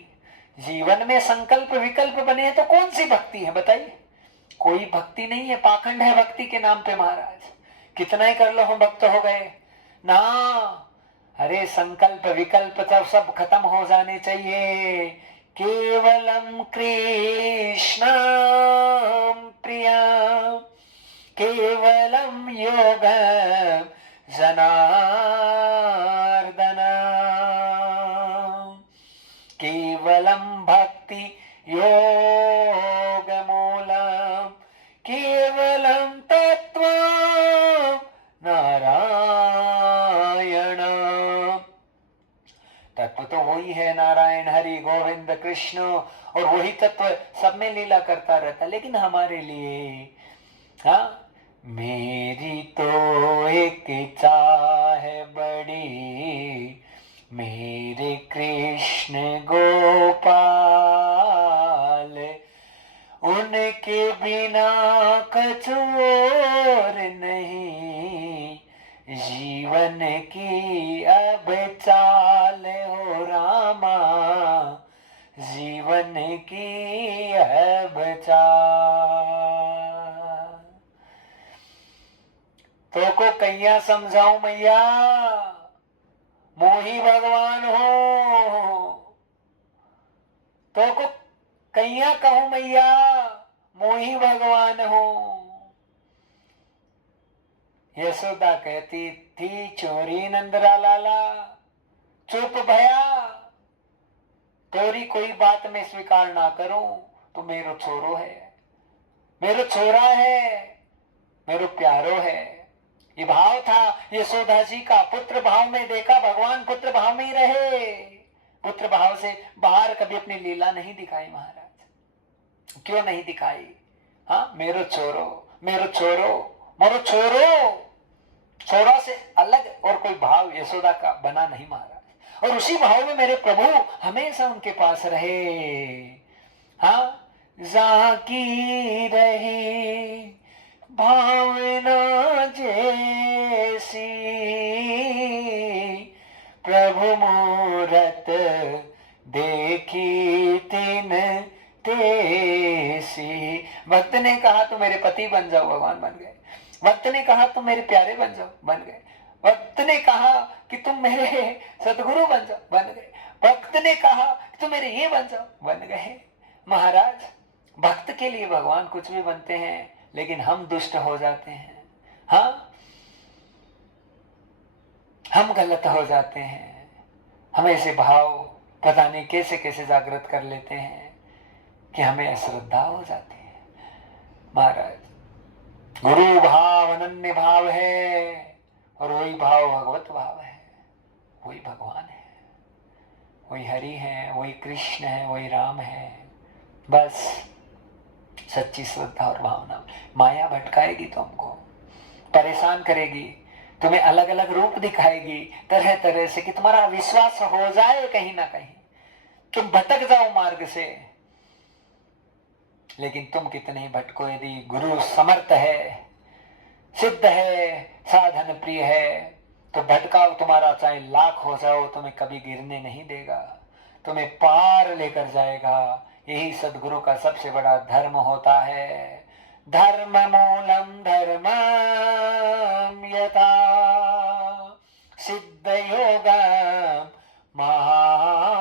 जीवन में संकल्प विकल्प बने तो कौन सी भक्ति है बताइए? कोई भक्ति नहीं है, पाखंड है भक्ति के नाम पे महाराज। कितना ही कर लो हम भक्त हो गए ना। अरे संकल्प विकल्प तो सब खत्म हो जाने चाहिए। केवलम कृष्ण प्रिया, केवलम योग जनार्दन, केवलम भक्ति योग मूलम, केवलम तत्व नारायण। तत्व तो वही है, नारायण, हरि, गोविंद, कृष्ण, और वही तत्व सब में लीला करता रहता। लेकिन हमारे लिए, हाँ, मेरी तो एक चाह बड़ी, मेरे कृष्ण गोपाल, उनके बिना कुछ और नहीं, जीवन की अब चाल हो रामा, जीवन की अब चाल। तो को कैया समझाऊं मैया, मोही भगवान हो, तो को कैया कहूं मैया, मोही भगवान हो। यशोदा कहती थी, चोरी नंदरा लाला, चुप भया, तोरी कोई बात में स्वीकार ना करूं तो मेरो छोरो है, मेरो छोरा है, मेरो प्यारो है। ये भाव था यशोदा जी का। पुत्र भाव में देखा, भगवान पुत्र भाव में ही रहे, पुत्र भाव से बाहर कभी अपनी लीला नहीं दिखाई महाराज। क्यों नहीं दिखाई? हाँ, मेरो छोरो, मेरो छोरो, मोरो छोरो, छोरा से अलग और कोई भाव यशोदा का बना नहीं महाराज। और उसी भाव में मेरे प्रभु हमेशा उनके पास रहे। हाँ, जाकी रही भावना जैसी, प्रभु मूरत देखी तिन तेसी। भक्त ने कहा तो मेरे पति बन जाओ, भगवान बन गए। भक्त ने कहा तुम मेरे प्यारे बन जाओ, बन गए। भक्त ने कहा कि तुम मेरे सदगुरु बन जाओ, बन गए। भक्त ने कहा कि तुम मेरे ये बन जाओ, बन गए। महाराज, भक्त के लिए भगवान कुछ भी बनते हैं, लेकिन हम दुष्ट हो जाते हैं। हाँ, हम गलत हो जाते हैं। हम ऐसे भाव पता नहीं कैसे कैसे जागृत कर लेते हैं कि हमें अश्रद्धा हो जाती है। महाराज, गुरु भाव अनन्य भाव है, और वही भाव भगवत भाव है, वही भगवान है, वही हरि है, वही कृष्ण है, वही राम है। बस सच्ची श्रद्धा और भावना। माया भटकाएगी तुमको, परेशान करेगी, तुम्हें अलग अलग रूप दिखाएगी तरह तरह से, कि तुम्हारा विश्वास हो जाए कहीं ना कहीं, तुम भटक जाओ मार्ग से। लेकिन तुम कितने ही भटको, यदि गुरु समर्थ है, सिद्ध है, साधन प्रिय है, तो भटकाव तुम्हारा चाहे लाख हो जाओ तुम्हें कभी गिरने नहीं देगा, तुम्हें पार लेकर जाएगा। यही सदगुरु का सबसे बड़ा धर्म होता है। धर्म मूलम धर्मम यथा सिद्ध योगम महापुरुषो।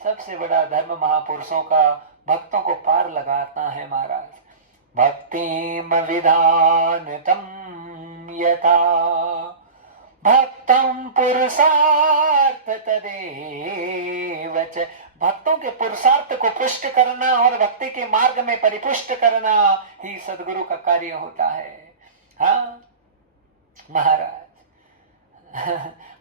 सबसे बड़ा धर्म महापुरुषों का भक्तों को पार लगाना है महाराज। भक्तिम विधानतम यथा भक्तम पुरुषार्थ तदेव च। भक्तों के पुरुषार्थ को पुष्ट करना और भक्ति के मार्ग में परिपुष्ट करना ही सदगुरु का कार्य होता है। हाँ महाराज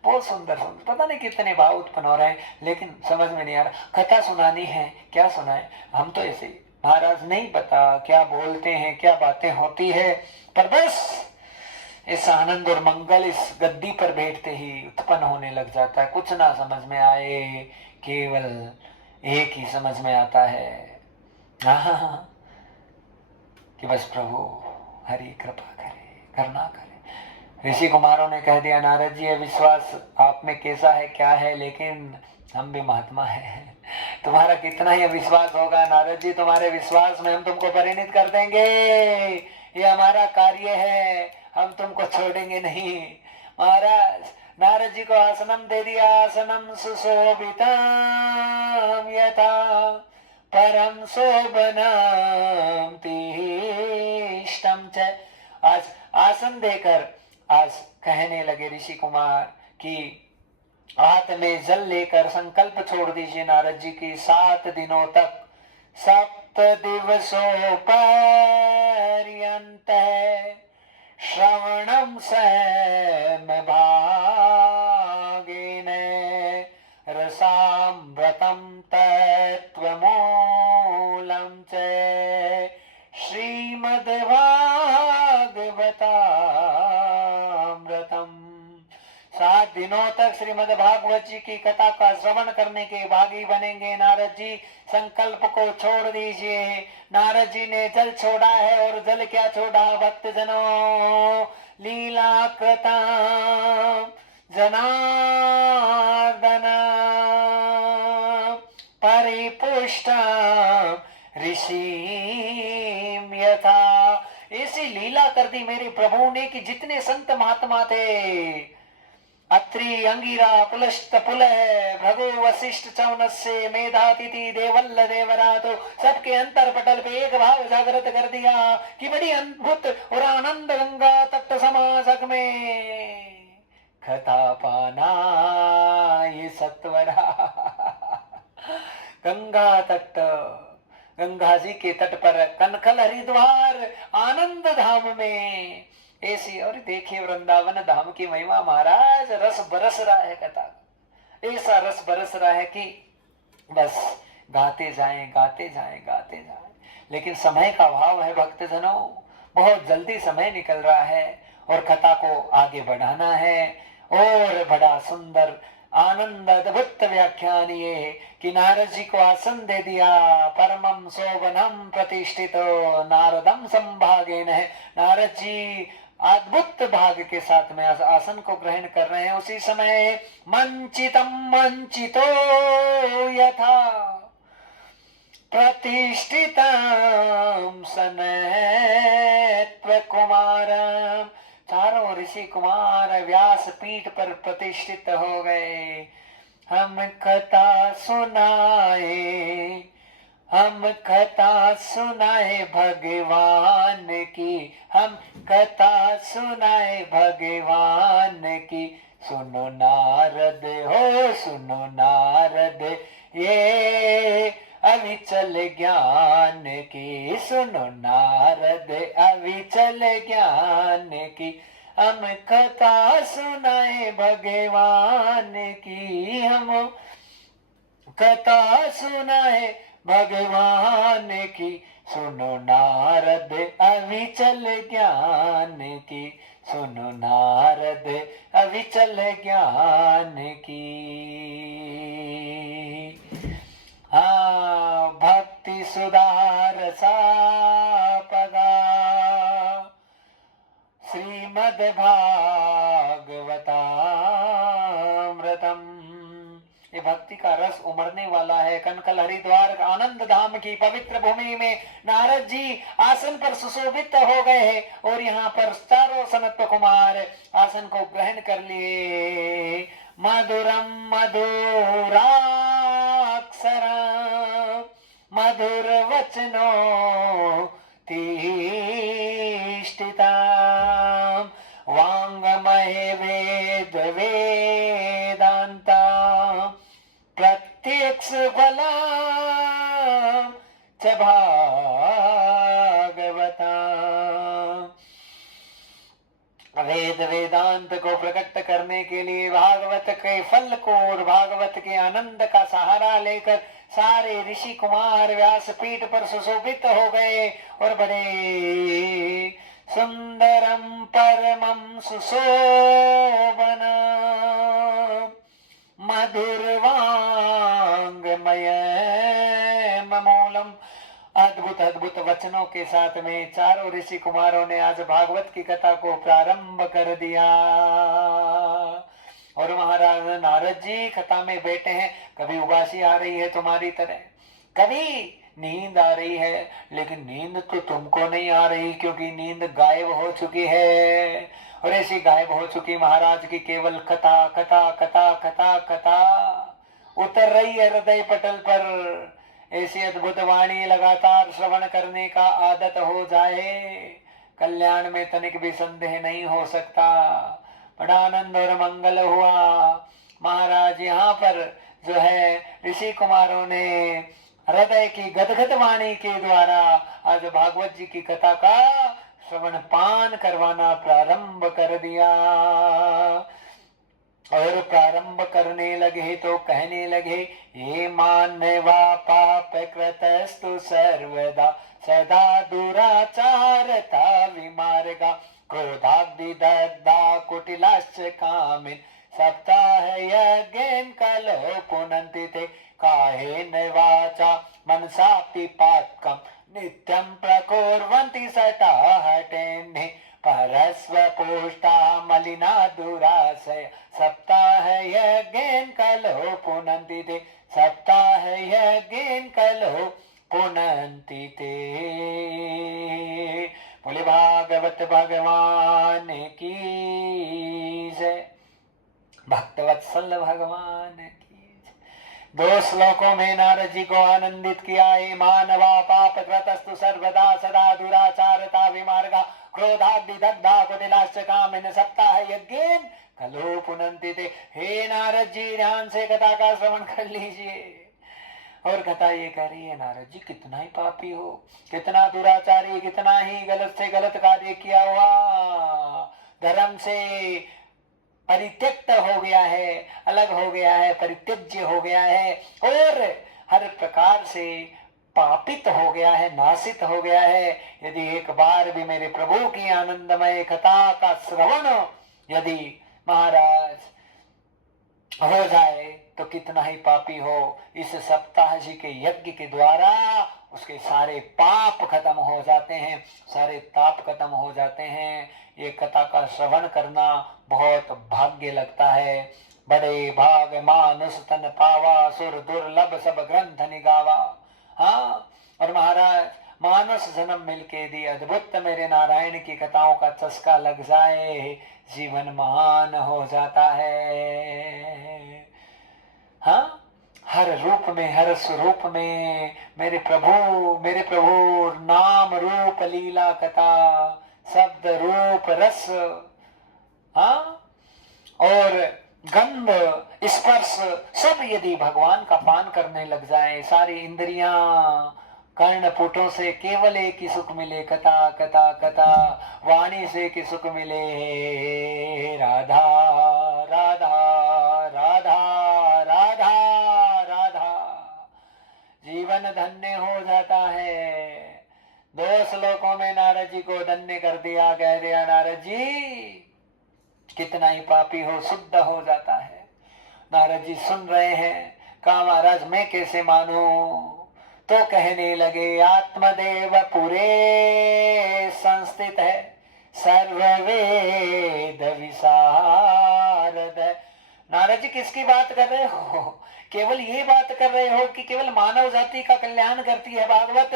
बहुत सुंदर सुंदर, पता नहीं कितने भाव उत्पन्न हो रहे हैं, लेकिन समझ में नहीं आ रहा कथा सुनानी है क्या सुनाए। हम तो ऐसे महाराज नहीं पता क्या बोलते हैं, क्या बातें होती है, पर बस इस आनंद और मंगल इस गद्दी पर बैठते ही उत्पन्न होने लग जाता है। कुछ ना समझ में आए, केवल एक ही समझ में आता है कि बस प्रभु हरि कृपा करे, करुणा करे। ऋषि कुमारों ने कह दिया नारद जी, विश्वास आप में कैसा है क्या है, लेकिन हम भी महात्मा है, तुम्हारा कितना ही विश्वास होगा नारद जी, तुम्हारे विश्वास में हम तुमको परिणित कर देंगे, ये हमारा कार्य है, हम तुमको छोड़ेंगे नहीं। महाराज नारद जी को आसनम दे दिया। आसनम सुशोभितम यथा परम शोभनम तिष्ठम च। आज आसन देकर आज कहने लगे ऋषि कुमार कि हाथ में जल लेकर संकल्प छोड़ दीजिए नारद जी की 7 दिनों तक, 7 दिवसों पर्यंत श्रवणम समभागेन रसामृतं तत्त्वमूलं च श्रीमद्भागवतामृतम्। 7 दिनों तक श्रीमद् भागवत जी की कथा का श्रवण करने के भागी बनेंगे नारद जी। संकल्प को छोड़ दीजिए। नारद जी ने जल छोड़ा है, और जल क्या छोड़ा भक्त जनों, लीला कृता जनार्दन परिपुष्ट ऋषि यथा। ऐसी लीला कर दी मेरे प्रभु ने कि जितने संत महात्मा थे, अत्रि अंगिरा पुलस्त पुलह भगो वशिष्ठ चौनस्य मेधातिथि देवल्ल देवरा, तो सबके अंतर पटल पे एक भाव जागृत कर दिया कि बड़ी अद्भुत और आनंद गंगा तट समाजक में कथा पाना ये सत्वरा। गंगा तट, गंगा जी के तट पर कनकल हरिद्वार आनंद धाम में ऐसी, और देखिए वृंदावन धाम की महिमा महाराज, रस बरस रहा है कथा, ऐसा रस बरस रहा है कि बस गाते जाएं गाते जाएं गाते जाएं। लेकिन समय का अभाव है भक्तजनों, बहुत जल्दी समय निकल रहा है और कथा को आगे बढ़ाना है। और बड़ा सुंदर आनंद अद्भुत व्याख्यान ये कि नारद जी को आसन दे दिया। परमम शोभनम प्रतिष्ठित नारदम संभागेन है। नारद जी अद्भुत भाग के साथ में आसन को ग्रहण कर रहे हैं। उसी समय मंचितम मंचितो यथा प्रतिष्ठितम सनत्व कुमारम। चारों ऋषि कुमार व्यास पीठ पर प्रतिष्ठित हो गए। हम कथा सुनाए, हम कथा सुनाए भगवान की, हम कथा सुनाए भगवान की। सुनो नारद हो सुनो नारद ये अविचल ज्ञान की, सुनो नारद अविचल ज्ञान की। हम कथा सुनाए भगवान की, हम कथा सुनाए भगवान की। सुनो नारद अविचल ज्ञान की, सुनो नारद अविचल ज्ञान की। हाँ भक्ति सुधार सापगा श्रीमद भागवतामृतम। ये भक्ति का रस उमड़ने वाला है। कनकल हरिद्वार आनंद धाम की पवित्र भूमि में नारद जी आसन पर सुशोभित हो गए हैं और यहाँ पर चारों सनत कुमार आसन को ग्रहण कर लिए। मधुरम मधुराक्षरम मधुर वचनो तिष्ठिताम् वाङ्मये वेद वेदान्ता प्रत्यक्ष फलम् च भागवता। वेद वेदांत को प्रकट करने के लिए भागवत के फल को और भागवत के आनंद का सहारा लेकर सारे ऋषि कुमार व्यासपीठ पर सुशोभित हो गए और बड़े सुंदरम परमं सुशोभनम मधुरवांगमयममूलम। अद्भुत अद्भुत वचनों के साथ में चारों ऋषि कुमारों ने आज भागवत की कथा को प्रारंभ कर दिया। और महाराज नारद जी कथा में बैठे हैं। कभी उबासी आ रही है तुम्हारी तरह, कभी नींद आ रही है, लेकिन नींद तो तुमको नहीं आ रही क्योंकि नींद गायब हो चुकी है। और ऐसी गायब हो चुकी महाराज की केवल कथा कथा कथा कथा कथा उतर रही है हृदय पटल पर। ऐसी अद्भुत वाणी लगातार श्रवण करने का आदत हो जाए, कल्याण में तनिक भी संदेह नहीं हो सकता। बड़ा आनंद और मंगल हुआ। महाराज यहाँ पर जो है ऋषि कुमारों ने हृदय की गदगद वाणी के द्वारा आज भागवत जी की कथा का श्रवण पान करवाना प्रारंभ कर दिया। और प्रारंभ करने लगे तो कहने लगे, ये मानवा पाप कृतस्तु सर्वदा सदा दुराचारता विमार्गा क्रोधाग्नि दग्धा कुटिलाश्च कामिन सप्ताह यज्ञेन कलो पुनन्ति ते काहेन वाचा मनसापि पातकं नित्यं प्रकुर्वन्ति सटाहटेन्हि परस्वपुष्टा मलिना दुराशय सप्ताह यज्ञेन कलो पुनन्ति ते सप्ताह यज्ञेन कलो पुनन्ति ते। बोले भागवत भगवान की जय, भक्तवत्सल भगवान की जय। 2 श्लोकों में नारद जी को आनंदित किया। ये मानवा पाप कृतस्तु सर्वदा सदा दुराचारता विमार्गा क्रोधाग्नि दग्धा कुटिलाश्च कामिन सप्ताह यज्ञेन कलो पुनन्ति ते। हे नारद जी ध्यान से कथा का श्रवण कर लीजिए। और कथा ये कह रही है, नारद जी कितना ही पापी हो, कितना दुराचारी, कितना ही गलत से गलत कार्य किया हुआ, धर्म से परित्यक्त हो गया है, अलग हो गया है, परित्यज्य हो गया है और हर प्रकार से पापित हो गया है, नासित हो गया है। यदि एक बार भी मेरे प्रभु की आनंदमय कथा का श्रवण यदि महाराज हो जाए तो कितना ही पापी हो। इस सप्ताह जी के यज्ञ के द्वारा उसके सारे पाप खत्म हो जाते हैं, सारे ताप खत्म हो जाते हैं। ये कथा का श्रवण करना बहुत भाग्य लगता है। बड़े भाग मानुष तन पावा सुर दुर्लभ सब ग्रंथ निगावा। हाँ, और महाराज मानुष जन्म मिलके दी अद्भुत मेरे नारायण की कथाओं का चस्का लग जाए, जीवन महान हो जाता है। हाँ, हर रूप में, हर स्वरूप में मेरे प्रभु नाम रूप लीला कथा शब्द रूप रस, हाँ, और गंध स्पर्श सब यदि भगवान का पान करने लग जाए, सारी इंद्रियां कर्णपुटों से केवल एक ही सुख मिले, कथा कथा कथा, वाणी से की सुख मिले, राधा राधा राधा राधा राधा, जीवन धन्य हो जाता है। 2 श्लोकों में नारद जी को धन्य कर दिया, कह दिया नारद जी कितना ही पापी हो शुद्ध हो जाता है। नारद जी सुन रहे हैं, कहा महाराज मैं कैसे मानूं? तो कहने लगे आत्मदेव पूरे संस्थित है, सर्ववेद विशारद। नारद जी किसकी बात कर रहे हो? केवल ये बात कर रहे हो कि केवल मानव जाति का कल्याण करती है भागवत?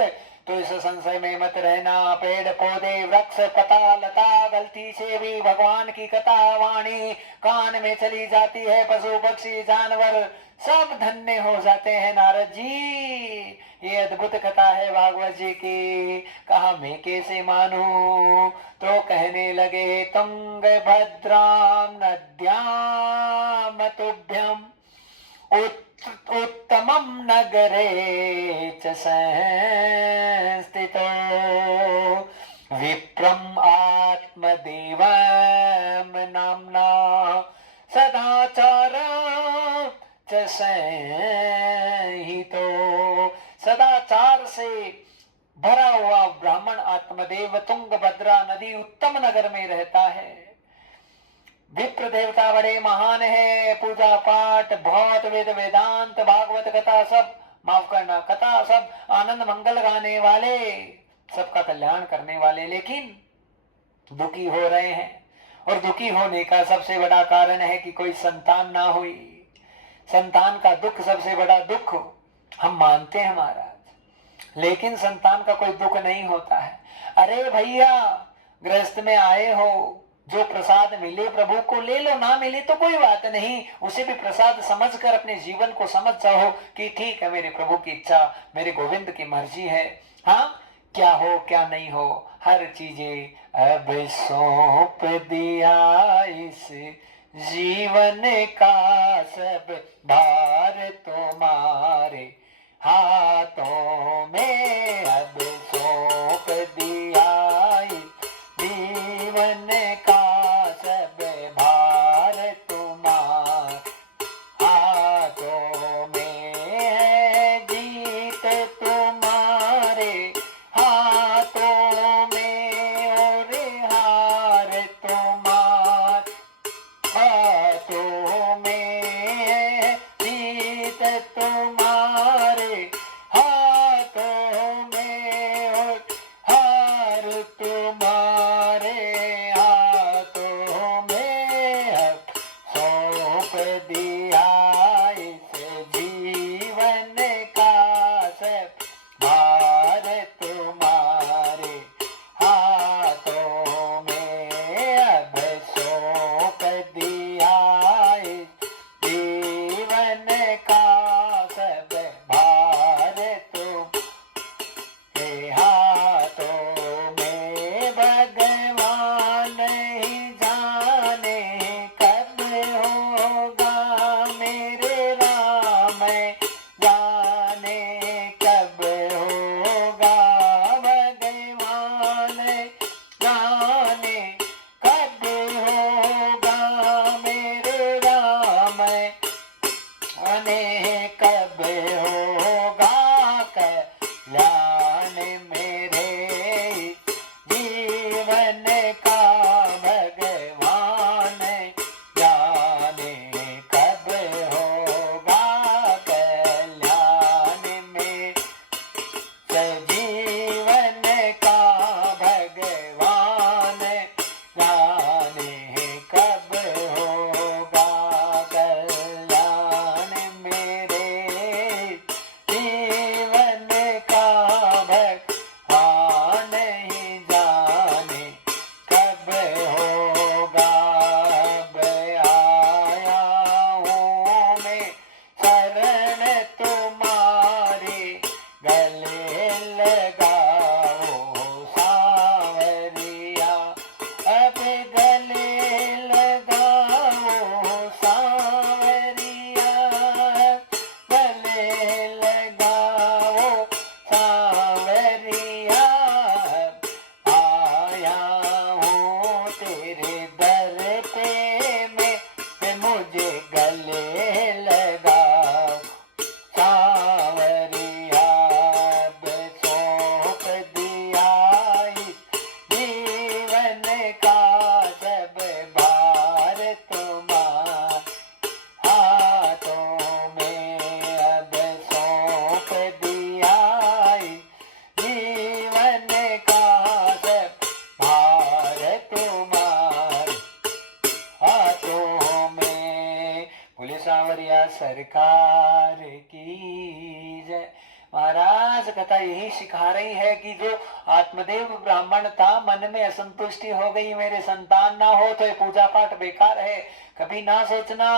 तो इस संशय में मत रहना। पेड़ पौधे वृक्ष पता लता गलती से भी भगवान की कथा वाणी कान में चली जाती है, पशु पक्षी जानवर सब धन्य हो जाते हैं। नारद जी ये अद्भुत कथा है भागवत जी की, कहा मैं कैसे मानूं? तो कहने लगे तुंग भद्राम नद्याम तुभ्यम उत्तमं नगरे च संस्थितो विप्रम आत्मदेवं नाम्ना सदाचार च संहितो। सदाचार से भरा हुआ ब्राह्मण आत्मदेव तुंगभद्रा नदी उत्तम नगर में रहता है। विप्र देवता बड़े महान है, पूजा पाठ बहुत वेद वेदांत भागवत कथा सब, माफ करना, कथा सब आनंद मंगल गाने वाले, सबका कल्याण करने वाले, लेकिन दुखी हो रहे हैं। और दुखी होने का सबसे बड़ा कारण है कि कोई संतान ना हुई। संतान का दुख सबसे बड़ा दुख हम मानते हैं महाराज, लेकिन संतान का कोई दुख नहीं होता है। अरे भैया गृहस्थ में आए हो, जो प्रसाद मिले प्रभु को ले लो, ना मिले तो कोई बात नहीं, उसे भी प्रसाद समझकर अपने जीवन को समझ जाओ कि ठीक है मेरे प्रभु की इच्छा, मेरे गोविंद की मर्जी है। हाँ, क्या हो क्या नहीं हो हर चीजें अब सौंप दिया, इस जीवन का सब भार तुम्हारे हाथों में अब सौंप दिया, जीवन का सब भार तुम्हारे हाथों में है, जीत तुम्हारे हाथों में और हार तुम्हारे हाथों में है, जीत तुम्हारे हाथों में और हार तुम्हारे हाथों में। अब सौंप दिया इस जीवन का सब भार तुम्हारे हाथों में, अब सौंप दिया इस जीवन का सब भार तुम्हारे हाथों में। भगवान ही जाने कब होगा मेरे राम, जाने कब होगा भगवान, जाने कब होगा मेरे राम, जाने कब होगा कल्याण मेरे जीवन का भगवान, जाने कब होगा कल्याण में जीवन का भगवान, जाने कब होगा कल्याण मेरे जीवन का कथा यही सिखा रही है कि जो आत्मदेव ब्राह्मण था, मन में असंतुष्टि हो गई, मेरे संतान ना हो तो ये पूजा पाठ बेकार है। कभी ना सोचना,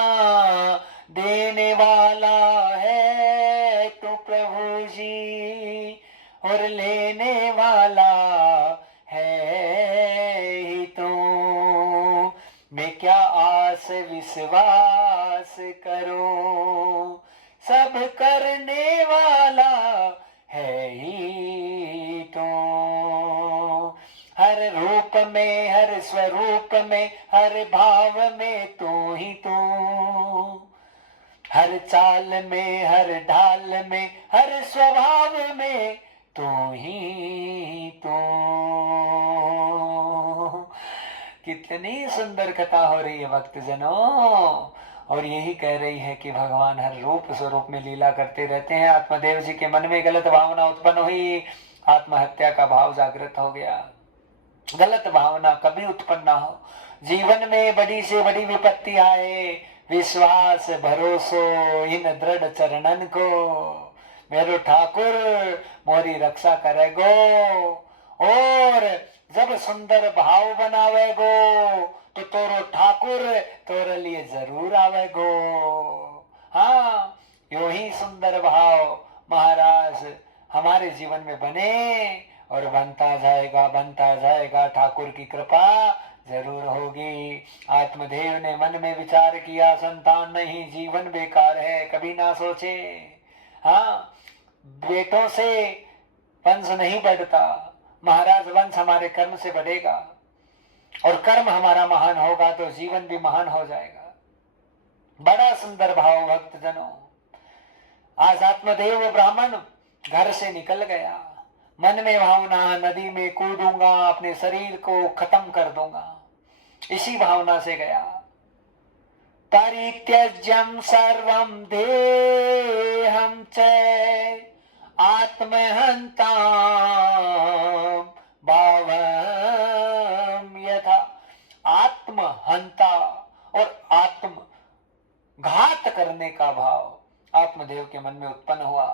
देने वाला है तू प्रभु जी, और लेने वाला है ही तू। मैं क्या आस विश्वास करूं, सब करने वाला है ही तो। हर रूप में, हर स्वरूप में, हर भाव में तू ही तू। हर चाल में, हर ढाल में, हर स्वभाव में तू ही तू। कितनी सुंदर कथा हो रही है भक्तजनों, और यही कह रही है कि भगवान हर रूप स्वरूप में लीला करते रहते हैं। आत्मदेव जी के मन में गलत भावना उत्पन्न हुई, आत्महत्या का भाव जागृत हो गया। गलत भावना कभी उत्पन्न ना हो। जीवन में बड़ी से बड़ी विपत्ति आए, विश्वास भरोसो इन दृढ़ चरणन को, मेरो ठाकुर मोरी रक्षा करेगो। और जब सुंदर भाव बनावेगो तो तोरो ठाकुर तोरे लिए जरूर आवेगो। हाँ, यो ही सुंदर भाव महाराज हमारे जीवन में बने, और बनता जाएगा। ठाकुर की कृपा जरूर होगी। आत्मदेव ने मन में विचार किया, संतान नहीं, जीवन बेकार है, कभी ना सोचे। हाँ, बेटों से वंश नहीं बढ़ता महाराज, वंश हमारे कर्म से बढ़ेगा, और कर्म हमारा महान होगा तो जीवन भी महान हो जाएगा। बड़ा सुंदर भाव भक्तजनों। आज आत्मदेव ब्राह्मण घर से निकल गया, मन में भावना, नदी में कूदूंगा, अपने शरीर को खत्म कर दूंगा, इसी भावना से गया। परित्यज्यं सर्वं देहं च आत्महंता भावं यथा। आत्महंता और आत्म घात करने का भाव आत्मदेव के मन में उत्पन्न हुआ।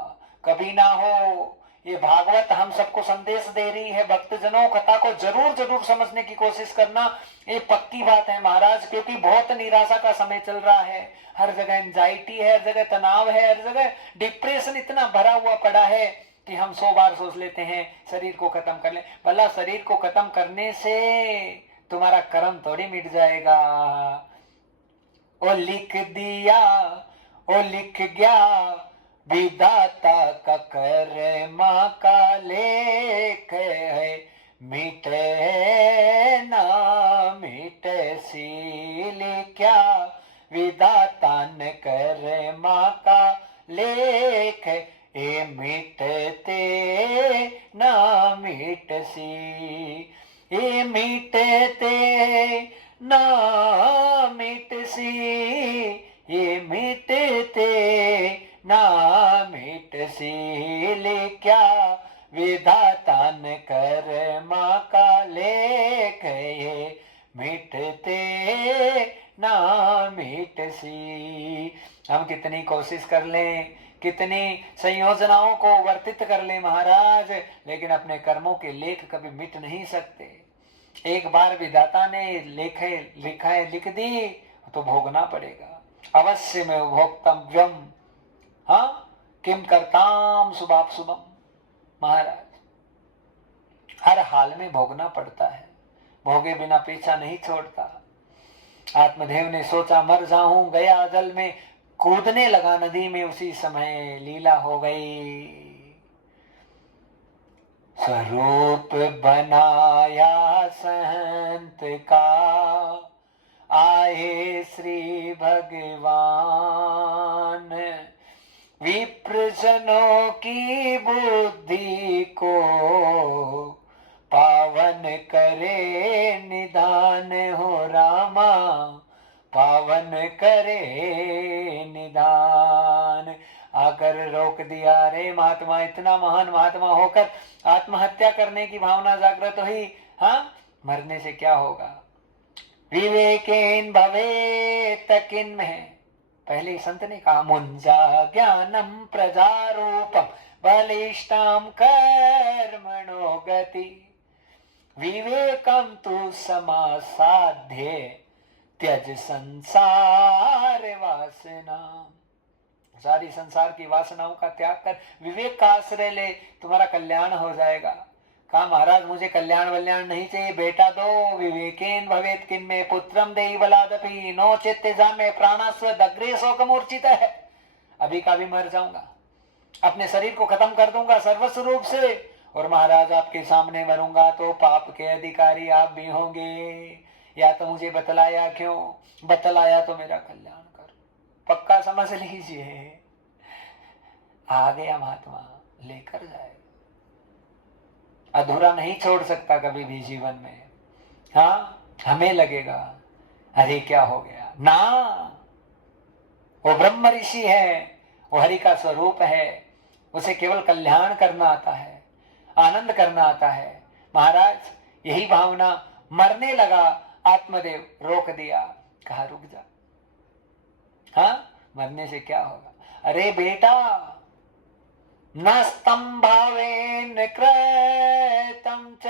कभी ना हो। ये भागवत हम सबको संदेश दे रही है भक्तजनों, कथा को जरूर जरूर समझने की कोशिश करना, ये पक्की बात है महाराज, क्योंकि बहुत निराशा का समय चल रहा है। हर जगह एंजाइटी है, हर जगह तनाव है, हर जगह डिप्रेशन इतना भरा हुआ पड़ा है कि हम 100 बार सोच लेते हैं शरीर को खत्म कर ले। भला शरीर को खत्म करने से तुम्हारा कर्म थोड़ी मिट जाएगा। ओ लिख दिया, ओ लिख गया विधाता का कर्मा का लेख है, मिटे ना मिटे सील क्या विधाता न कर्मा का लेख, ए मिटते ना मिट सी, ए मिटते ना मिट सी, ये मिटते ना मिट सील क्या विधाता न कर्मा का लेख, ये मिटते ना मिट सी। हम कितनी कोशिश कर लें, कितनी संयोजनाओं को वर्तित कर ले महाराज, लेकिन अपने कर्मों के लेख कभी मिट नहीं सकते। एक बार विधाता ने लिख दी तो भोगना पड़ेगा, अवश्य में भोक्तव्यम। हाँ, किम करताम शुभाप शुभम महाराज, हर हाल में भोगना पड़ता है, भोगे बिना पीछा नहीं छोड़ता। आत्मदेव ने सोचा मर जाऊं, गया जल में, कूदने लगा नदी में, उसी समय लीला हो गई। स्वरूप बनाया संत का, आए श्री भगवान, विप्रजनों की बुद्धि को पावन करे निदान हो रामा, पावन करे निदान। आकर रोक दिया, रे महात्मा, इतना महान महात्मा होकर आत्महत्या करने की भावना जागृत हुई। हाँ, मरने से क्या होगा। विवेकेन भवे तकिन में, पहले संत ने कहा मुंजा ज्ञानम प्रजारूपम बलिष्ठम कर्मणो गति विवेकम तु समासाध्य त्यज संसार वासना। सारी संसार की वासनाओं का त्याग कर विवेक का आश्रय ले, तुम्हारा कल्याण हो जाएगा। कहा महाराज मुझे कल्याण वल्याण नहीं चाहिए, बेटा दो। विवेकेन भवेत किन्मे पुत्रम देहि बलादपि नो चेत्ते जामे प्राणस्व दग्रे शोकमूर्छित है। अभी का भी मर जाऊंगा, अपने शरीर को खत्म कर दूंगा सर्वस्व रूप से, और महाराज आपके सामने मरूंगा तो पाप के अधिकारी आप भी होंगे। या तो मुझे बतलाया क्यों, बतलाया तो मेरा कल्याण कर, पक्का समझ लीजिए। आ गया महात्मा, लेकर जाए, अधूरा नहीं छोड़ सकता कभी भी जीवन में। हाँ, हमें लगेगा अरे क्या हो गया ना, वो ब्रह्म ऋषि है, वो हरि का स्वरूप है, उसे केवल कल्याण करना आता है, आनंद करना आता है। महाराज यही भावना, मरने लगा, आत्मदेव रोक दिया, कहा रुक जा। हाँ, मरने से क्या होगा? अरे बेटा, न स्तंभावेन कृतं च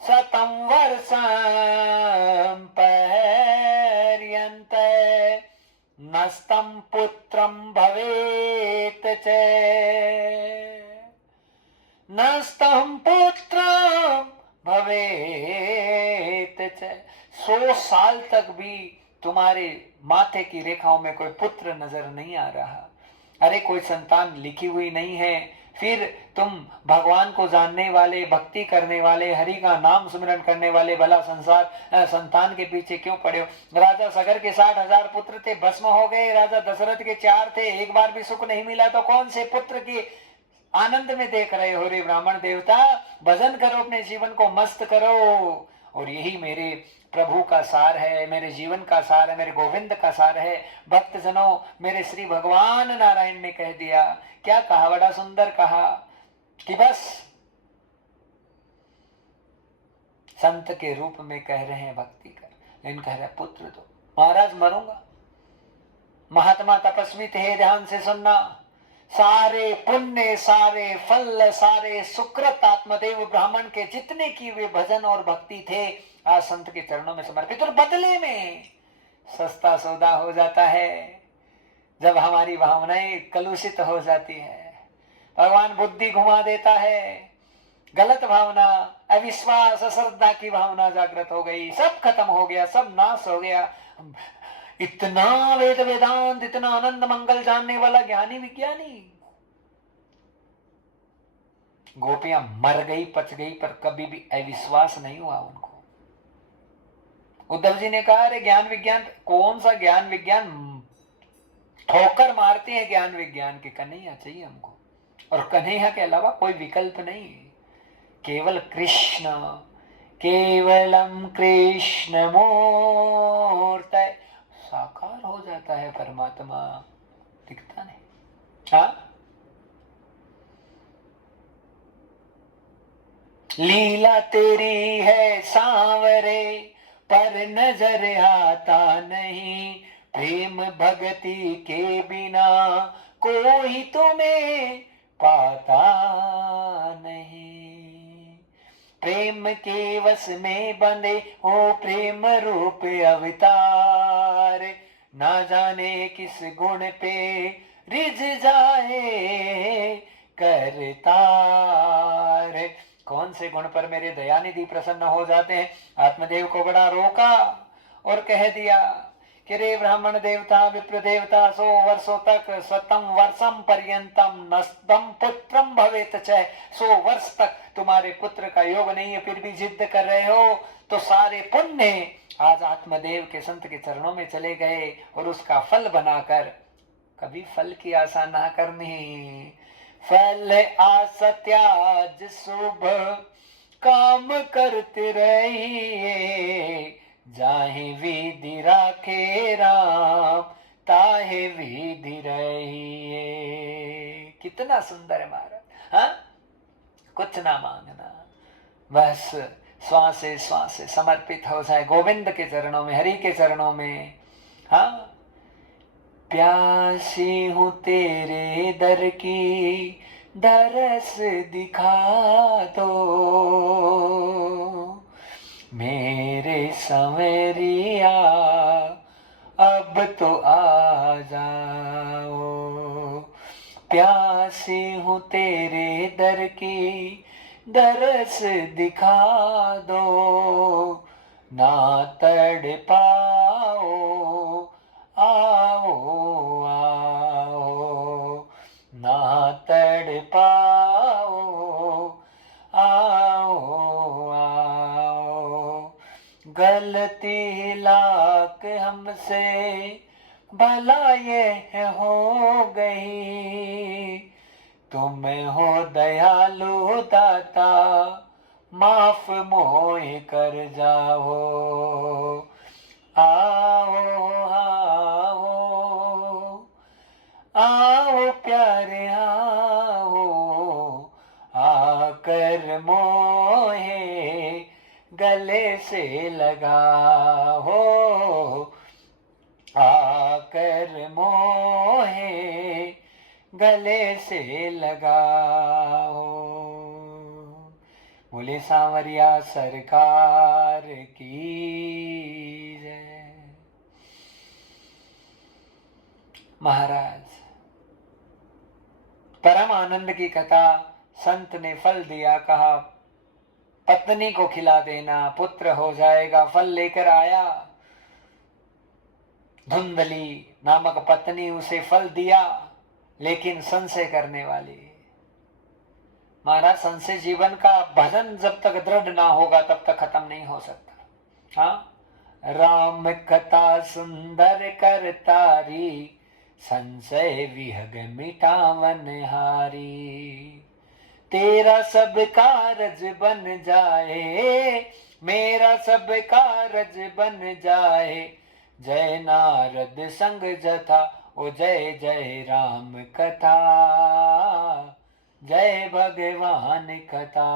शतं वर्षं पर्यन्त नस्तं पुत्रं भवेत् च नस्तं पुत्रं भवेत् च। 100 साल तक भी तुम्हारे माथे की रेखाओं में कोई पुत्र नजर नहीं आ रहा, अरे कोई संतान लिखी हुई नहीं है, फिर तुम भगवान को जानने वाले, भक्ति करने वाले, हरि का नाम सुमिरन करने वाले भला संतान के पीछे क्यों पड़े हो? राजा सगर के 60,000 पुत्र थे, भस्म हो गए। राजा दशरथ के 4 थे, एक बार भी सुख नहीं मिला, तो कौन से पुत्र की आनंद में देख रहे हो रे ब्राह्मण देवता? भजन करो, अपने जीवन को मस्त करो। और यही मेरे प्रभु का सार है, मेरे जीवन का सार है, मेरे गोविंद का सार है। भक्त जनों, मेरे श्री भगवान नारायण ने कह दिया, क्या कहा, बड़ा सुंदर कहा कि बस संत के रूप में कह रहे हैं भक्ति कर, लेकिन कह रहे पुत्र दो। महाराज मरूंगा, महात्मा तपस्वी थे, ध्यान से सुनना, सारे पुण्य, सारे फल, सारे सुकृत आत्मदेव ब्राह्मण के जितने की वे भजन और भक्ति थे, आज संत के चरणों में समर्पित, और बदले में सस्ता सौदा हो जाता है जब हमारी भावनाएं कलुषित हो जाती है। भगवान बुद्धि घुमा देता है, गलत भावना, अविश्वास, अश्रद्धा की भावना जागृत हो गई, सब खत्म हो गया, सब नाश हो गया। इतना वेद वेदांत, इतना आनंद मंगल जानने वाला ज्ञानी विज्ञानी, गोपियां मर गई, पच गई, पर कभी भी अविश्वास नहीं हुआ उनको। उद्धव जी ने कहा, अरे ज्ञान विज्ञान, कौन सा ज्ञान विज्ञान, ठोकर मारते हैं ज्ञान विज्ञान के, कन्हैया चाहिए हमको, और कन्हैया के अलावा कोई विकल्प नहीं, केवल कृष्ण, केवलम कृष्ण मूर्त, साकार हो जाता है परमात्मा, दिखता नहीं। हाँ, लीला तेरी है सांवरे, पर नजर आता नहीं, प्रेम भक्ति के बिना कोई तुम्हें पाता नहीं। प्रेम के वश में बंधे हो प्रेम रूप अवतार, ना जाने किस गुण पे रिझ जाए करतार। कौन से गुण पर मेरे दयानिधि प्रसन्न हो जाते हैं? आत्मदेव को बड़ा रोका और कह दिया कि रे ब्राह्मण देवता, विप्र देवता, 100 वर्षों तक, शतम वर्षम पर्यंतम नस्तम पुत्रम भवेत च, 100 वर्ष तक तुम्हारे पुत्र का योग नहीं है, फिर भी जिद कर रहे हो, तो सारे पुण्य आज आत्मदेव के संत के चरणों में चले गए, और उसका फल बनाकर, कभी फल की आशा ना करनी, फल आशा त्याज शुभ काम करते रहिए, जाहे विधि राखे राम, ताहे विधि रहिए। कितना सुंदर है महाराज। हाँ, कुछ ना मांगना, बस श्वास से समर्पित हो जाए गोविंद के चरणों में, हरि के चरणों में। हाँ, प्यासी हूँ तेरे दर की, दरस दिखा दो मेरे संवरिया, अब तो आ जाओ। प्यासी हूँ तेरे दर की, दरस दिखा दो, ना तड़ पाओ, आओ आओ, ना तड़ पाओ, आओ आओ। गलती लाख हमसे भला ये हो गई, तुम हो दयालु दाता, माफ मोए कर जाओ। आओ आओ आओ प्यारे आओ, आकर मोहे गले से लगाओ, आकर मोहे गले से लगाओ। बोले सांवरिया सरकार की जय। महाराज, परम आनंद की कथा, संत ने फल दिया, कहा पत्नी को खिला देना, पुत्र हो जाएगा। फल लेकर आया, धुंधली नामक पत्नी उसे फल दिया, लेकिन संशय करने वाली। महाराज, संशय जीवन का भजन जब तक दृढ़ ना होगा तब तक खत्म नहीं हो सकता। हाँ, राम कथा सुंदर कर तारी, संशय विहग मिटावन हारी। तेरा सब कारज बन जाए, मेरा सब कारज बन जाए, जय नारद संग जथा, ओ जय जय राम कथा, जय भगवान कथा,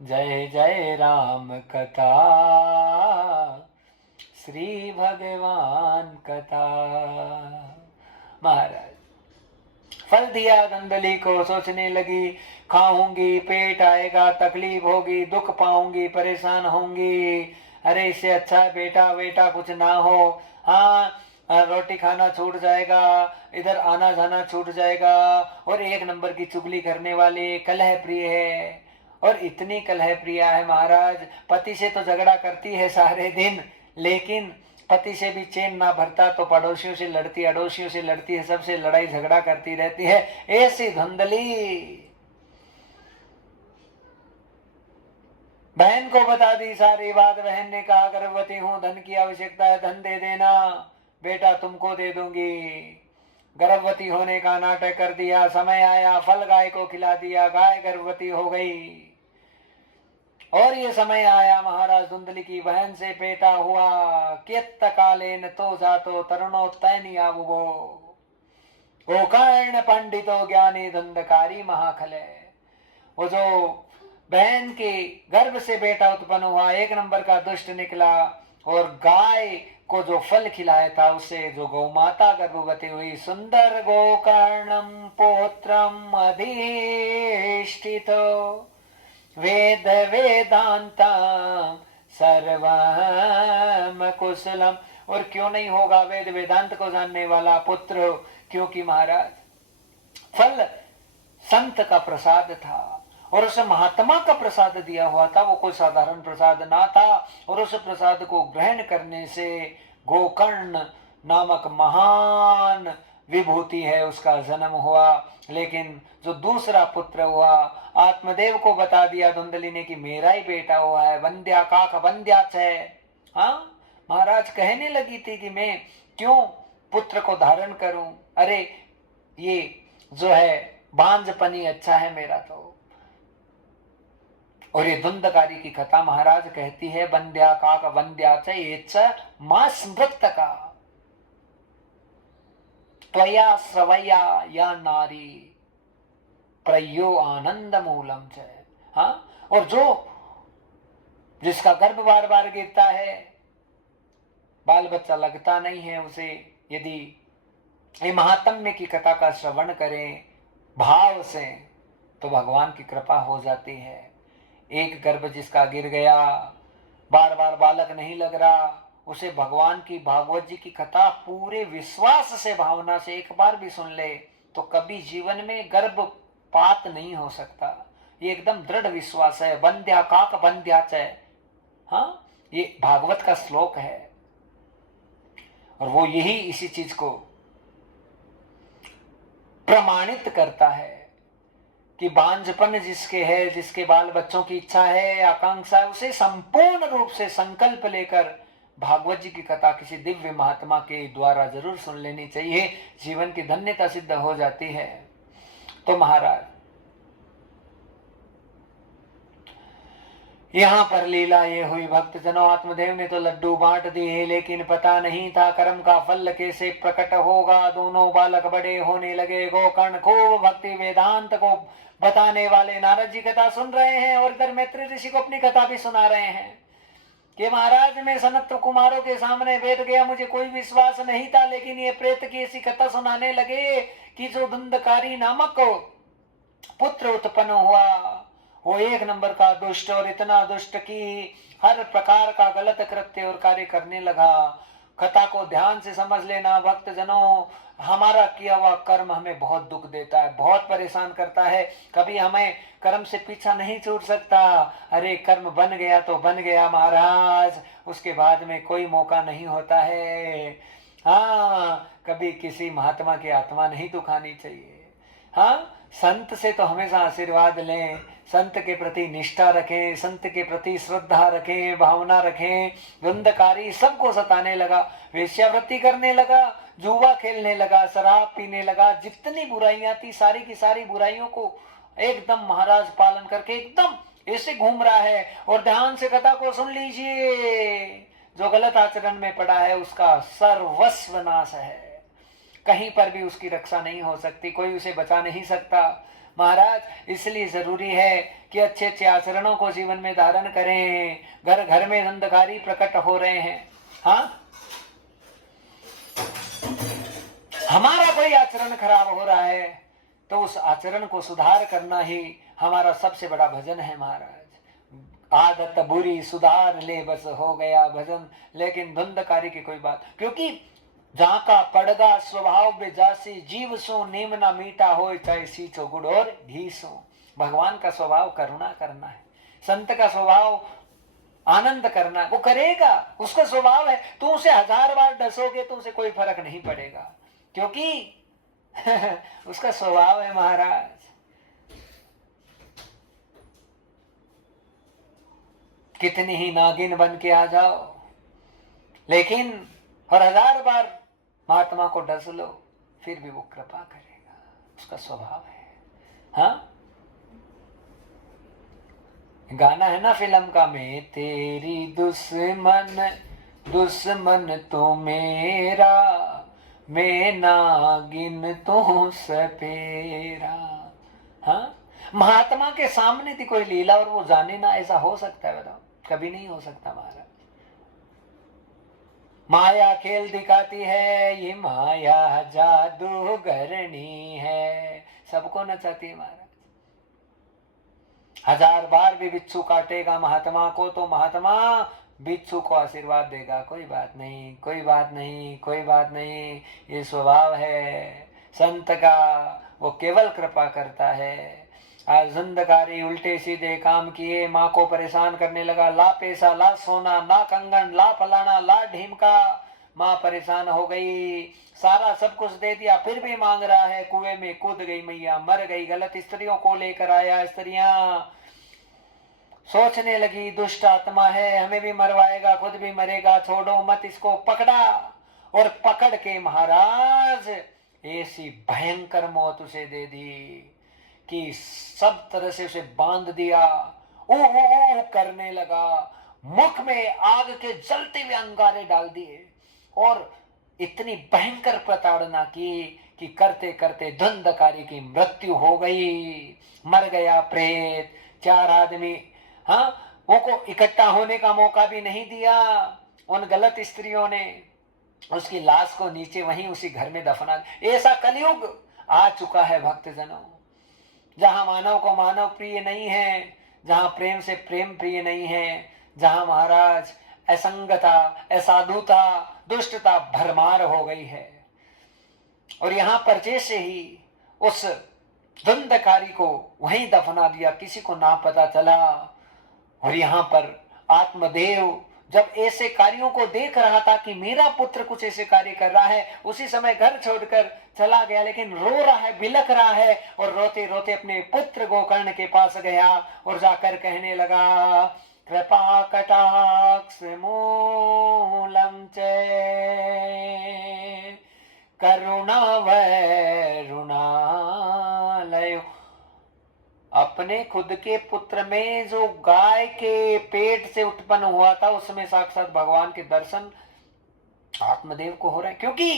जय जय राम कथा, श्री भगवान कथा। महाराज, फल दिया धुंधली को, सोचने लगी खाऊंगी पेट आएगा, तकलीफ होगी, दुख पाऊंगी, परेशान होंगी, अरे इससे अच्छा बेटा बेटा कुछ ना हो। हाँ, रोटी खाना छूट जाएगा, इधर आना जाना छूट जाएगा। और एक नंबर की चुगली करने वाले, कलह प्रिय है, और इतनी कलह प्रिय है महाराज, पति से तो झगड़ा करती है सारे दिन, लेकिन पति से भी चैन ना भरता तो पड़ोसियों से लड़ती, अड़ोसियों से लड़ती है, सबसे लड़ाई झगड़ा करती रहती है। ऐसी धुंधली बहन को बता दी सारी बात। बहन ने कहा गर्भवती हूं, धन की आवश्यकता है, धन दे देना, बेटा तुमको दे दूंगी। गर्भवती होने का नाटक कर दिया। समय आया, फल गाय को खिला दिया, गाय गर्भवती हो गई। और ये समय आया महाराज, धुंधली की बहन से बेटा हुआ। केत कालेन तो जातो तरुणो तैनी आबुगो, गोकर्ण पंडितो ज्ञानी धुंधकारी महाखले। वो जो बहन के गर्भ से बेटा उत्पन्न हुआ, एक नंबर का दुष्ट निकला, और गाय को जो फल खिलाया था उससे जो गौ माता गर्भवती हुई। सुंदर गोकर्णम पोत्रम अधिष्ठितो, वेद वेदांता सर्वम कुशलम। और क्यों नहीं होगा वेद वेदांत को जानने वाला पुत्र, क्योंकि महाराज फल संत का प्रसाद था, और उसे महात्मा का प्रसाद दिया हुआ था, वो कोई साधारण प्रसाद ना था। और उस प्रसाद को ग्रहण करने से गोकर्ण नामक महान विभूति है उसका जन्म हुआ। लेकिन जो दूसरा पुत्र हुआ, आत्मदेव को बता दिया धुंधली ने कि मेरा ही बेटा हुआ है, वंद्या काक वंद्या है। हाँ, महाराज कहने लगी थी कि मैं क्यों पुत्र को धारण करूं, अरे ये जो है बांझपनी अच्छा है मेरा तो। और ये धुंधकारी की कथा महाराज कहती है, वंद्या काक वंद्या च मां स्मृत का त्वया श्रवया या नारी प्रयो आनंद मूलम च। हाँ, और जो जिसका गर्भ बार बार गिरता है, बाल बच्चा लगता नहीं है उसे, यदि ये महात्म्य की कथा का श्रवण करें भाव से तो भगवान की कृपा हो जाती है। एक गर्भ जिसका गिर गया, बार बार बालक नहीं लग रहा, उसे भगवान की भागवत जी की कथा पूरे विश्वास से भावना से एक बार भी सुन ले तो कभी जीवन में गर्भपात नहीं हो सकता। ये एकदम दृढ़ विश्वास है। बंध्या काक बंध्याच है, हाँ, ये भागवत का श्लोक है और वो यही इसी चीज को प्रमाणित करता है कि बांझपन जिसके है, जिसके बाल बच्चों की इच्छा है, आकांक्षा है, उसे संपूर्ण रूप से संकल्प लेकर भागवत जी की कथा किसी दिव्य महात्मा के द्वारा जरूर सुन लेनी चाहिए। जीवन की धन्यता सिद्ध हो जाती है। तो महाराज यहाँ पर लीला ये हुई, भक्त जनों आत्मदेव ने तो लड्डू बांट दिए, लेकिन पता नहीं था कर्म का फल कैसे प्रकट होगा। दोनों बालक बड़े होने लगे। गोकर्ण खूब भक्ति वेदांत को बताने वाले नारद जी कथा सुन रहे हैं और इधर मैत्री ऋषि को अपनी कथा भी सुना रहे हैं कि महाराज मैं सनत कुमारों के सामने बैठ गया, मुझे कोई विश्वास नहीं था, लेकिन ये प्रेत की ऐसी कथा सुनाने लगे कि जो धुंधकारी नामक पुत्र उत्पन्न हुआ वो एक नंबर का दुष्ट, और इतना दुष्ट कि हर प्रकार का गलत कृत्य और कार्य करने लगा। कथा को ध्यान से समझ लेना भक्त जनों, हमारा किया हुआ कर्म हमें बहुत दुख देता है, बहुत परेशान करता है। कभी हमें कर्म से पीछा नहीं छूट सकता। अरे कर्म बन गया तो बन गया महाराज, उसके बाद में कोई मौका नहीं होता है। हाँ, कभी किसी महात्मा की आत्मा नहीं दुखानी चाहिए। हाँ, संत से तो हमेशा आशीर्वाद लें, संत के प्रति निष्ठा रखें, संत के प्रति श्रद्धा रखें, भावना रखें। धुंधकारी सबको सताने लगा, वेश्यावृत्ति करने लगा, जुआ खेलने लगा, शराब पीने लगा, जितनी बुराइयां थी सारी की सारी बुराइयों को एकदम महाराज पालन करके एकदम ऐसे घूम रहा है। और ध्यान से कथा को सुन लीजिए, जो गलत आचरण में पड़ा है उसका सर्वस्व नाश है, कहीं पर भी उसकी रक्षा नहीं हो सकती, कोई उसे बचा नहीं सकता महाराज। इसलिए जरूरी है कि अच्छे अच्छे आचरणों को जीवन में धारण करें। घर घर में अंधकारी प्रकट हो रहे हैं। हाँ, हमारा कोई आचरण खराब हो रहा है तो उस आचरण को सुधार करना ही हमारा सबसे बड़ा भजन है महाराज। आदत बुरी सुधार ले बस हो गया भजन। लेकिन धुंधकारी की कोई बात, क्योंकि जहां का पड़गा स्वभाव बेजासी, जीव सो नेम ना मीठा हो, चाहे सीचो गुड़ और घी सो। भगवान का स्वभाव करुणा करना है, संत का स्वभाव आनंद करना, वो करेगा, उसका स्वभाव है। तो उसे 1000 बार डसोगे तो उसे कोई फर्क नहीं पड़ेगा, क्योंकि उसका स्वभाव है महाराज। कितनी ही नागिन बन के आ जाओ, लेकिन और 1000 बार महात्मा को डस लो फिर भी वो कृपा करेगा, उसका स्वभाव है। हाँ, गाना है ना फिल्म का, मैं तेरी दुश्मन दुश्मन तो मेरा, मैं नागिन तो सपेरा। हाँ, महात्मा के सामने थी कोई लीला और वो जाने ना, ऐसा हो सकता है बताओ? कभी नहीं हो सकता महाराज। माया खेल दिखाती है, ये माया जादूगरनी है, सबको नचाती है महाराज। 1000 बार भी बिच्छू काटेगा महात्मा को तो महात्मा बिच्छू को आशीर्वाद देगा, कोई बात नहीं, कोई बात नहीं, कोई बात नहीं, ये स्वभाव है संत का, वो केवल कृपा करता है। आज धुंधकारी उल्टे सीधे काम किए, माँ को परेशान करने लगा, ला पैसा, ला सोना, ला कंगन, ला फलाना, ला ढीमका। माँ परेशान हो गई, सारा सब कुछ दे दिया फिर भी मांग रहा है। कुएं में कूद गई मैया, मर गई। गलत स्त्रियों को लेकर आया, स्त्रियां सोचने लगी दुष्ट आत्मा है, हमें भी मरवाएगा, खुद भी मरेगा, छोड़ो मत इसको। पकड़ा और पकड़ के महाराज ऐसी भयंकर मौत उसे दे दी कि सब तरह से उसे बांध दिया। ओ करने लगा, मुख में आग के जलते हुए अंगारे डाल दिए और इतनी भयंकर प्रताड़ना की कि करते करते धुंधकारी की मृत्यु हो गई, मर गया प्रेत। 4 आदमी, हाँ, वो को इकट्ठा होने का मौका भी नहीं दिया उन गलत स्त्रियों ने उसकी लाश को नीचे वहीं उसी घर में दफना। ऐसा कलयुग आ चुका है भक्तजनों, जहां मानव को मानव प्रिय नहीं है, जहां प्रेम से प्रेम प्रिय नहीं है, जहां महाराज असंगता, असाधुता, दुष्टता भरमार हो गई है। और यहां पर जैसे ही उस धुंधकारी को वहीं दफना दिया, किसी को ना पता चला। और यहां पर आत्मदेव जब ऐसे कार्यों को देख रहा था कि मेरा पुत्र कुछ ऐसे कार्य कर रहा है, उसी समय घर छोड़कर चला गया, लेकिन रो रहा है, बिलख रहा है, और रोते रोते अपने पुत्र गोकर्ण के पास गया और जाकर कहने लगा, कृपा कटाक्ष मूलम च करुणा वरुणालय। अपने खुद के पुत्र में जो गाय के पेट से उत्पन्न हुआ था, उसमें साक्षात भगवान के दर्शन आत्मदेव को हो रहे हैं, क्योंकि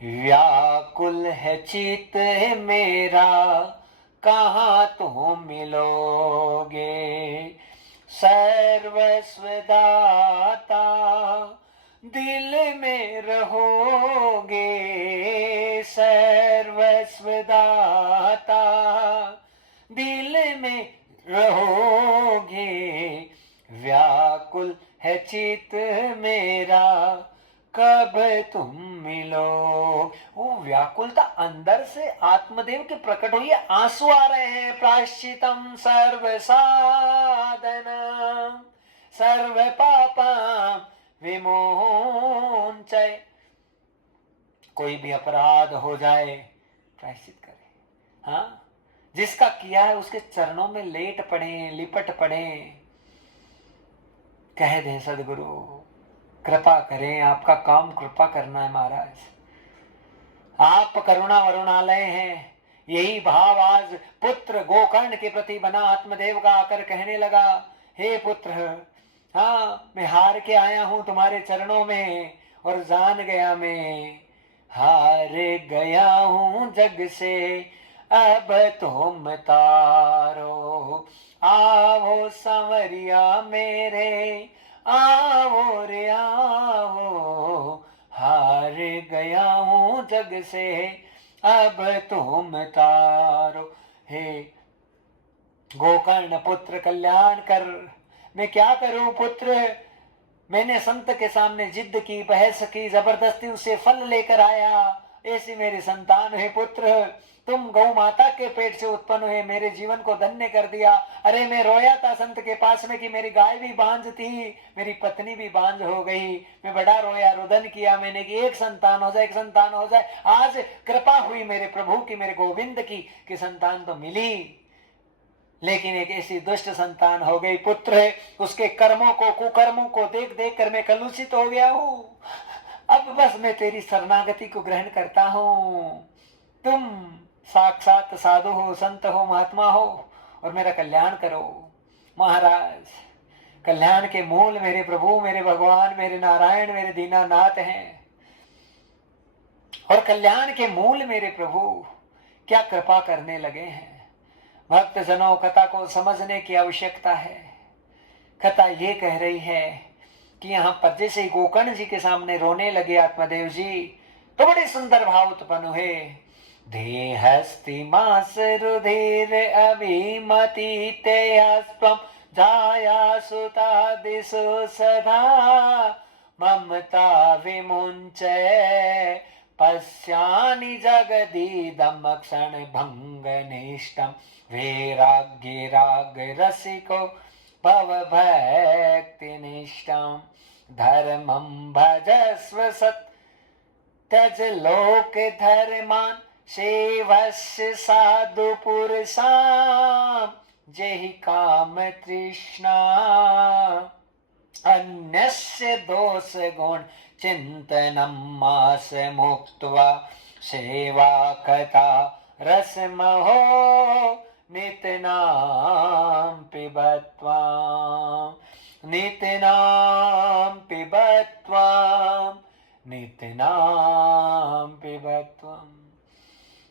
व्याकुल है चित है मेरा, कहाँ तुम मिलोगे, सर्वस्व दाता दिल में रहोगे, सर्वस्व दाता दिल में रहोगे, व्याकुल है चित मेरा, कब तुम मिलो। वो व्याकुलता अंदर से आत्मदेव के प्रकट हुई है, आंसू आ रहे हैं। प्रायश्चितम सर्व साधनम सर्व पापम विमोचय। कोई भी अपराध हो जाए प्रायश्चित करे। हाँ, जिसका किया है उसके चरणों में लेट पड़े, लिपट पड़े, कह दें सदगुरु कृपा करें, आपका काम कृपा करना है महाराज, आप करुणा वरुणालय हैं। यही भाव आज पुत्र गोकर्ण के प्रति बना। आत्मदेव का आकर कहने लगा, हे पुत्र, हाँ मैं हार के आया हूं तुम्हारे चरणों में, और जान गया मैं हार गया हूं जग से, अब तुम तारो आओ संवरिया मेरे, आओ रे आओ, हार गया हूं जग से, अब तुम तारो। हे गोकर्ण पुत्र कल्याण कर। मैं क्या करूं पुत्र, मैंने संत के सामने जिद की, बहस की, जबरदस्ती उसे फल लेकर आया, ऐसी मेरी संतान है पुत्र। तुम गौ माता के पेट से उत्पन्न हुए, मेरे जीवन को धन्य कर दिया। अरे मैं रोया था संत के पास में कि मेरी गाय भी बांझ थी, मेरी पत्नी भी बांझ हो गई। मैं बड़ा रोया, रुदन किया मैंने कि एक संतान हो जाए, एक संतान हो जाए। आज कृपा हुई मेरे प्रभु की, मेरे गोविंद की, कि संतान तो मिली, लेकिन एक ऐसी दुष्ट संतान हो गई। पुत्र है, उसके कर्मों को, कुकर्मों को देख देख कर मैं कलुषित हो गया हूं। अब बस मैं तेरी शरणागति को ग्रहण करता हूं। तुम साक्षात साधु हो, संत हो, महात्मा हो, और मेरा कल्याण करो महाराज। कल्याण के मूल मेरे प्रभु, मेरे भगवान, मेरे नारायण, मेरे दीनानाथ हैं। और कल्याण के मूल मेरे प्रभु क्या कृपा करने लगे हैं। भक्त जनों, कथा को समझने की आवश्यकता है। कथा ये कह रही है कि यहाँ पर जैसे ही गोकर्ण जी के सामने रोने लगे आत्मदेव जी, तो बड़े सुंदर भाव उत्पन्न हुए। देहस्ति मास रुधिर अभिमति तेहस्त्वं जाया सुता दिशो सदा, ममता विमुञ्च पश्यानि जगदीदं क्षण भंगनिष्ठं, वैराग्य रसिको भव भक्तिनिष्ठं, धर्मं भजस्व सत् त्यज लोक धर्मान, सेवस्य साधु पुरुषां, जेहि काम तृष्णा, अन्यस्य दोष गुण चिंतनं मास मुक्त्वा, सेवा कथा रसमहो नितनां पिबत्वा, नितनां पिबत्वा, नितनां पिबत्वा।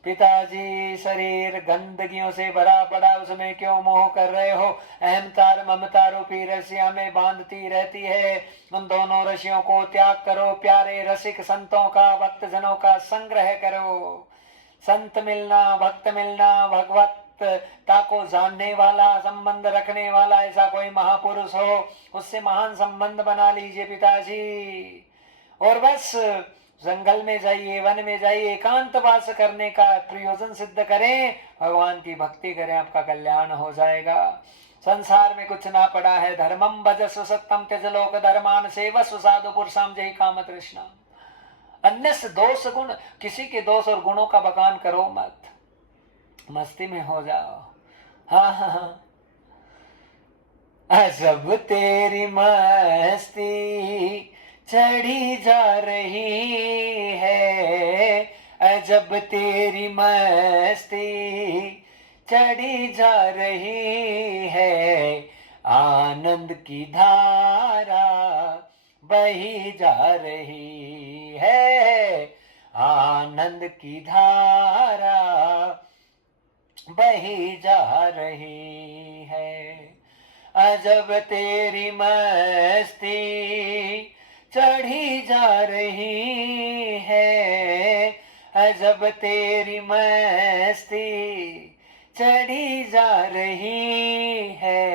पिताजी शरीर गंदगियों से भरा पड़ा, उसमें क्यों मोह कर रहे हो? अहमतार ममता रूपी रस्सियां में बांधती रहती है। उन दोनों रस्सियों को त्याग करो, प्यारे रसिक संतों का, भक्त जनों का संग्रह करो। संत मिलना, भक्त मिलना, भगवत को जानने वाला, संबंध रखने वाला ऐसा कोई महापुरुष हो, उससे महान संबंध बना लीजिए पिताजी। और बस जंगल में जाइए, वन में जाइए, एकांत वास करने का प्रयोजन सिद्ध करें, भगवान की भक्ति करें, आपका कल्याण हो जाएगा। संसार में कुछ ना पड़ा है। धर्मम भजस्व सत्यम त्यज लोक धर्मान सेवस्व साधु पुरुषाम जय काम तृष्णा। अन्य दोष गुण, किसी के दोष और गुणों का बखान करो मत, मस्ती में हो जाओ। हाँ हाँ हाँ। अजब तेरी मस्ती चढ़ी जा रही है, अजब तेरी मस्ती चढ़ी जा रही है, आनंद की धारा बही जा रही है, आनंद की धारा बही जा रही है। अजब तेरी मस्ती चढ़ी जा रही है, अजब तेरी मस्ती चढ़ी जा रही है,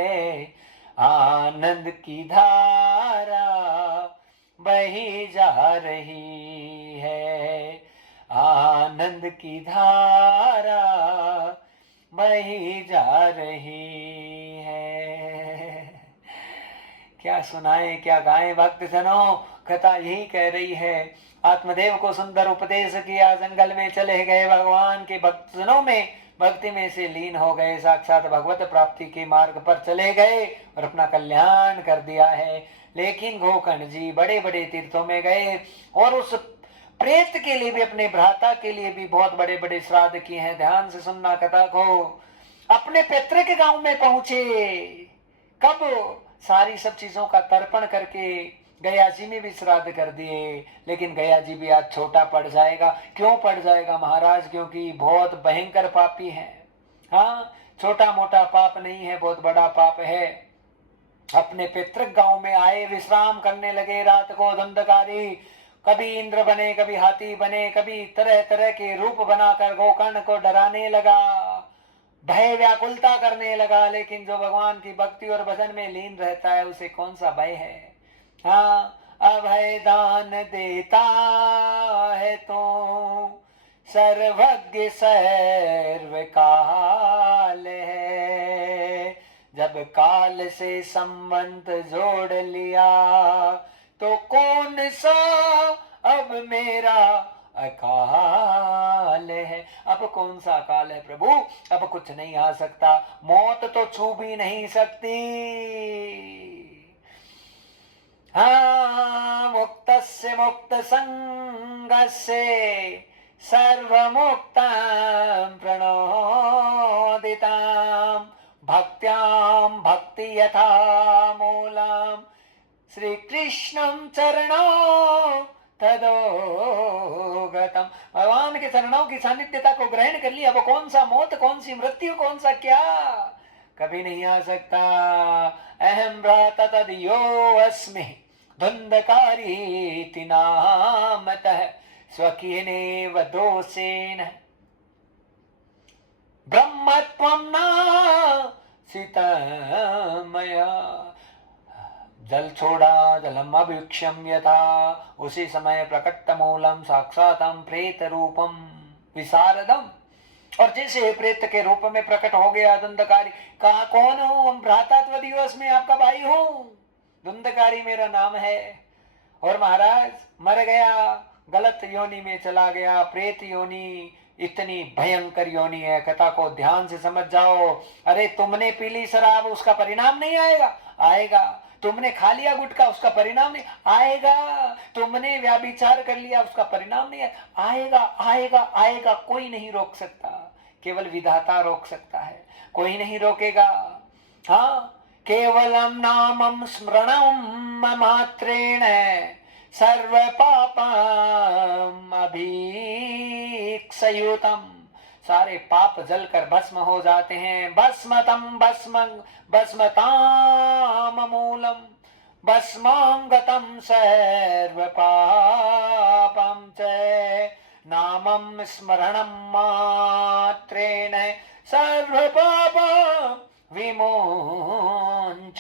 आनंद की धारा बही जा रही है, आनंद की धारा बही जा रही है। क्या सुनाए, क्या गाएं भक्त जनों, कथा यही कह रही है। आत्मदेव को सुंदर उपदेश किया, जंगल में चले गए, भगवान के भक्त जनों में भक्ति में से लीन हो गए, साक्षात भगवत प्राप्ति के मार्ग पर चले गए और अपना कल्याण कर दिया है। लेकिन गोकर्ण जी बड़े बड़े तीर्थों में गए और उस प्रेत के लिए भी, अपने भ्राता के लिए भी बहुत बड़े बड़े श्राद्ध किए हैं। ध्यान से सुनना कथा को। अपने पैतृक गांव में पहुंचे, कब? सारी सब चीजों का तर्पण करके गया जी में भी श्राद्ध कर दिए, लेकिन गया जी भी आज छोटा पड़ जाएगा। क्यों पड़ जाएगा महाराज? क्योंकि बहुत भयंकर पापी है। हाँ, छोटा मोटा पाप नहीं है, बहुत बड़ा पाप है। अपने पितृक गांव में आए, विश्राम करने लगे। रात को धंधकारी कभी इंद्र बने, कभी हाथी बने, कभी तरह तरह के रूप बनाकर गोकर्ण को डराने लगा, भय व्याकुलता करने लगा। लेकिन जो भगवान की भक्ति और भजन में लीन रहता है, उसे कौन सा भय है? हाँ, अभय दान देता है तो सर्वज्ञ सर्व काल है, जब काल से संबंध जोड़ लिया तो कौन सा अब मेरा अकाल है। अब कौन सा अकाल है प्रभु? अब कुछ नहीं आ सकता, मौत तो छू भी नहीं सकती। हाँ, मुक्तस्य मुक्त संगस्य सर्वमुक्तं प्रणोदितां भक्त्यां भक्ति यथा मूलम् श्री कृष्णम चरणों तदोगतम। भगवान के चरणों की सानिध्यता को ग्रहण कर लिया। अब कौन सा मौत, कौन सी मृत्यु, कौन सा क्या कभी नहीं आ सकता। अहम भ्राता तदयो अस्मि धुंधकारी नामतः स्वकीयनेव दोषेण ब्रह्मत्वं नासितमया। जल छोड़ा जलम अभिक्षम यथा, उसी समय प्रकट मूलम साक्षातम प्रेत रूपम विशारदम। और जैसे प्रेत के रूप में प्रकट हो गया धुंधकारी। कहा कौन हूं? हम भ्राता दिवस में आपका भाई हूं, धुंधकारी मेरा नाम है। और महाराज मर गया, गलत योनि में चला गया। प्रेत योनि इतनी भयंकर योनि है, कथा को ध्यान से समझ जाओ। अरे तुमने पी ली शराब, उसका परिणाम नहीं आएगा? आएगा। तुमने खा लिया गुटखा, उसका परिणाम नहीं आएगा। तुमने व्याभिचार कर लिया, उसका परिणाम नहीं आएगा। आएगा आएगा, कोई नहीं रोक सकता, केवल विधाता रोक सकता है, कोई नहीं रोकेगा। हाँ, केवलम नामम स्मरणम मात्रेण सर्व पापम अभीक्षयुतम सारे पाप जलकर भस्म हो जाते हैं। भस्मतम भस्म भस्मताम मूलम भस्मांगतम सर्व पापम च नामम स्मरणम मात्रेण सर्व पापम विमोचय।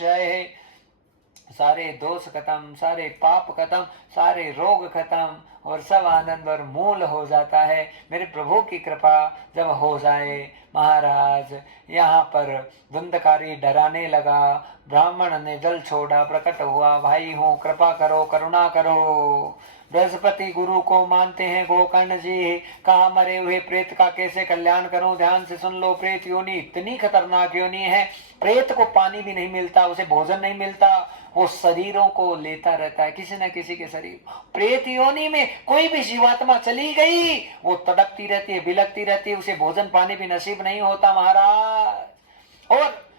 सारे दोष खत्म, सारे पाप खत्म, सारे रोग खत्म और सब आनंद और मूल हो जाता है। मेरे प्रभु की कृपा जब हो जाए महाराज, यहाँ पर धुंधकारी डराने लगा। ब्राह्मण ने जल छोड़ा, प्रकट हुआ, भाई हूँ, कृपा करो, करुणा करो। बृहस्पति गुरु को मानते हैं गोकर्ण जी। कहा मरे हुए प्रेत का कैसे कल्याण करूं? ध्यान से सुन लो। प्रेत योनि इतनी खतरनाक योनि है, प्रेत को पानी भी नहीं मिलता, उसे भोजन नहीं मिलता, वो शरीरों को लेता रहता है, किसी न किसी के शरीर। प्रेत योनि में कोई भी जीवात्मा चली गई, वो तड़पती रहती है, बिलकती रहती है, उसे भोजन पानी भी नसीब नहीं होता महाराज। और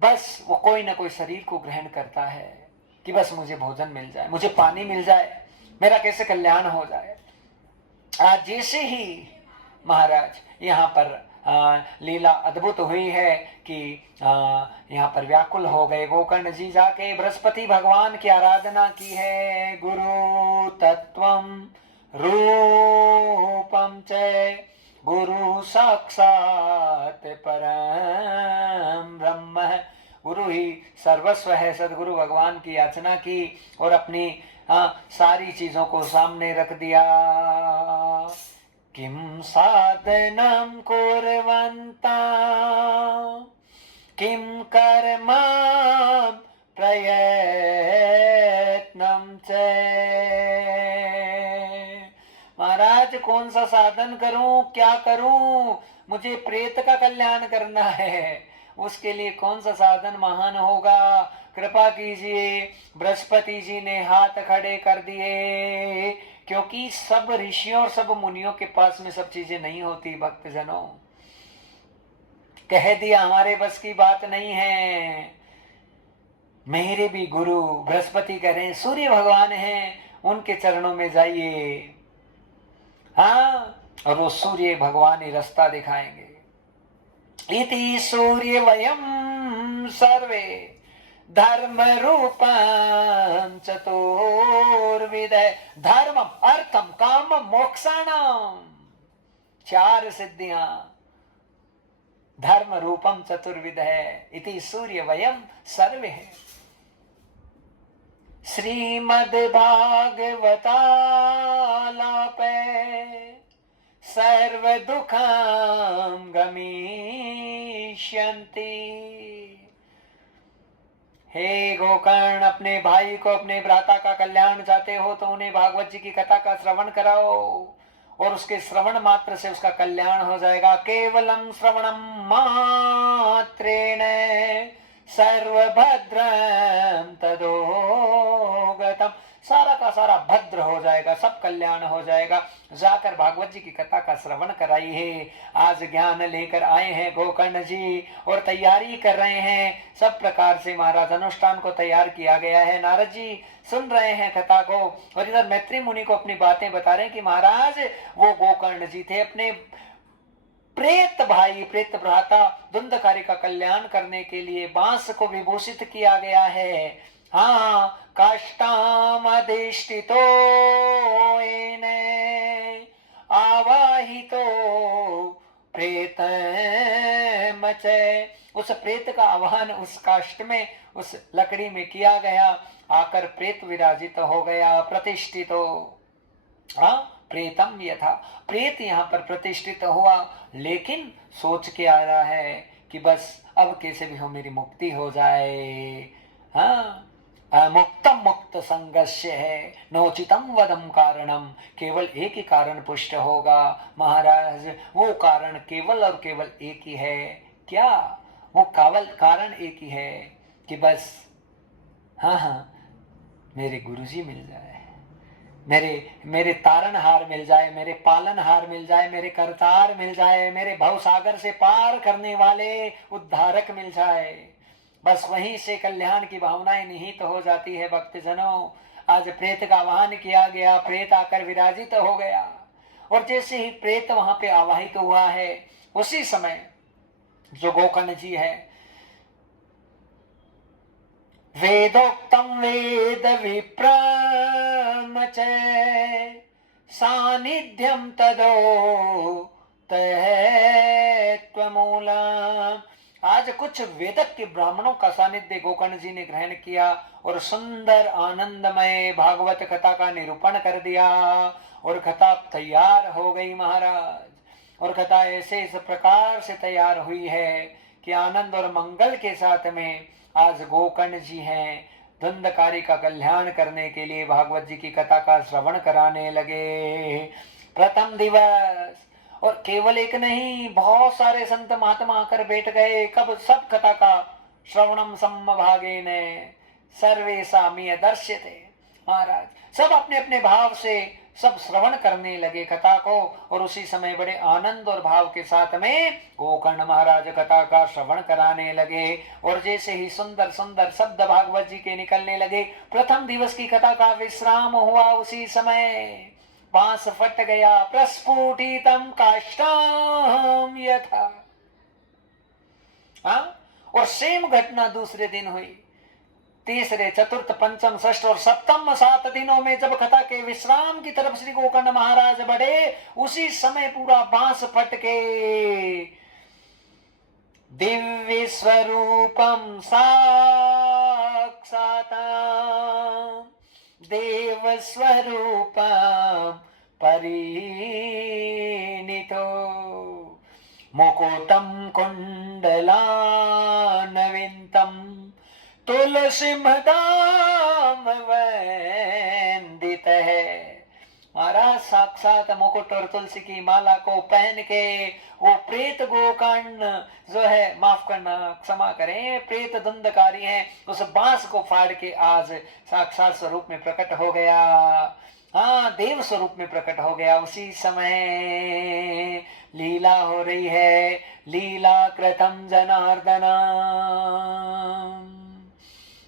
बस वो कोई ना कोई शरीर को ग्रहण करता है कि बस मुझे भोजन मिल जाए, मुझे पानी मिल जाए, मेरा कैसे कल्याण हो जाए। आज जैसे ही महाराज यहाँ पर लीला अद्भुत हुई है कि यहाँ पर व्याकुल हो गए गोकर्ण जी। जाके बृहस्पति भगवान की आराधना की है। गुरु तत्वम रूपम च गुरु साक्षात परम ब्रह्म। गुरु ही सर्वस्व है, सदगुरु भगवान की याचना की और अपनी सारी चीजों को सामने रख दिया। किम साधनम कुर्वन्ता किम कर्म प्रयत्नम च। महाराज कौन सा साधन करूं, क्या करूं? मुझे प्रेत का कल्याण करना है, उसके लिए कौन सा साधन महान होगा? कृपा कीजिए। बृहस्पति जी ने हाथ खड़े कर दिए, क्योंकि सब ऋषियों और सब मुनियों के पास में सब चीजें नहीं होती। भक्तजनों, कह दिया हमारे बस की बात नहीं है। मेरे भी गुरु बृहस्पति कह रहे हैं, सूर्य भगवान हैं, उनके चरणों में जाइए। हाँ, और वो सूर्य भगवान ही रास्ता दिखाएंगे। इति सूर्य वयम सर्वे धर्म रूपम चतुर्विध। धर्मम अर्थम कामम मोक्षाणम, चार सिद्धियां धर्म रूपम चतुर्विध है। इति सूर्य वयम सर्वे। श्रीमद् भागवतालापे सर्व दुखम गमिष्यन्ति। हे गोकर्ण, अपने भाई को, अपने भ्राता का कल्याण चाहते हो तो उन्हें भागवत जी की कथा का श्रवण कराओ और उसके श्रवण मात्र से उसका कल्याण हो जाएगा। केवलम श्रवणम मात्रेण सर्वभद्रम तदोगतम। सारा का सारा भद्र हो जाएगा, सब कल्याण हो जाएगा। जाकर भागवत जी की कथा का श्रवण कराइए। आज ज्ञान लेकर आए हैं गोकर्ण जी और तैयारी कर रहे हैं। सब प्रकार से महाराज अनुष्ठान को तैयार किया गया है। नारद जी सुन रहे हैं कथा को और इधर मैत्री मुनि को अपनी बातें बता रहे हैं कि महाराज वो गोकर्ण जी थे, अपने प्रेत भाई, प्रेत भ्राता धुंधकारी का कल्याण करने के लिए बांस को विभूषित किया गया है। हाँ, काष्ठामधिष्ठितो येने आवाहितो प्रेतम च। उस प्रेत का आवाहन उस काष्ठ में, उस लकड़ी में किया गया। आकर प्रेत विराजित हो गया, प्रतिष्ठित हो। हाँ, प्रेतम यथा, प्रेत यहाँ पर प्रतिष्ठित हुआ, लेकिन सोच के आ रहा है कि बस अब कैसे भी हो मेरी मुक्ति हो जाए। हाँ, मुक्तम मुक्त संघर्ष है, नोचितम वदम कारणम। केवल एक ही कारण पुष्ट होगा महाराज, वो कारण केवल और केवल एक ही है। क्या? वो केवल कारण एक ही है कि बस हाँ, मेरे गुरुजी मिल जाए, मेरे तारणहार मिल जाए, मेरे पालनहार मिल जाए, मेरे करतार मिल जाए, मेरे भव सागर से पार करने वाले उद्धारक मिल जाए। बस वहीं से कल्याण की भावनाएं निहित हो जाती है। भक्तजनों, आज प्रेत का आह्वान किया गया, प्रेत आकर विराजित हो गया और जैसे ही प्रेत वहां पे आवाहित हुआ है, उसी समय जो गोकर्ण जी है, वेदोक्तम वेद विप्रम च सानिध्यम तदो तत्वमूलम। आज कुछ वेदक के ब्राह्मणों का सानिध्य गोकर्ण जी ने ग्रहण किया और सुंदर आनंदमय भागवत कथा का निरूपण कर दिया और कथा तैयार हो गई महाराज। और कथा ऐसे इस प्रकार से तैयार हुई है कि आनंद और मंगल के साथ में आज गोकर्ण जी हैं, धुंधकारी का कल्याण करने के लिए भागवत जी की कथा का श्रवण कराने लगे। प्रथम दिवस, और केवल एक नहीं, बहुत सारे संत महात्मा आकर बैठ गए। कब? सब कथा का श्रवणम सम्भागे ने सर्वे सामी दर्श्यते। महाराज सब अपने अपने भाव से सब श्रवण करने लगे कथा को, और उसी समय बड़े आनंद और भाव के साथ में गोकर्ण महाराज कथा का श्रवण कराने लगे। और जैसे ही सुंदर सुंदर शब्द भागवत जी के निकलने लगे, प्रथम दिवस की कथा का विश्राम हुआ। उसी समय बांस फट गया, प्रस्फुटितम काष्ठम यथा। और सेम घटना दूसरे दिन हुई। तीसरे, चतुर्थ, पंचम, षष्ठ और सप्तम 7 दिनों में जब कथा के विश्राम की तरफ श्री गोकर्ण महाराज बढ़े, उसी समय पूरा बांस फट के दिव्य स्वरूपम साक्षात देव स्वरूपम परिणीतो मुकुटम कुंडलानविंतम तुलसीमदाम वंदित है। महाराज साक्षात मुकुट और तुलसी की माला को पहन के वो प्रेत गोकर्ण जो है, माफ करना, क्षमा करें, प्रेत धुंधकारी है, उस बांस को फाड़ के आज साक्षात स्वरूप में प्रकट हो गया। हाँ, देव स्वरूप में प्रकट हो गया। उसी समय लीला हो रही है, लीला कृतम जनार्दन।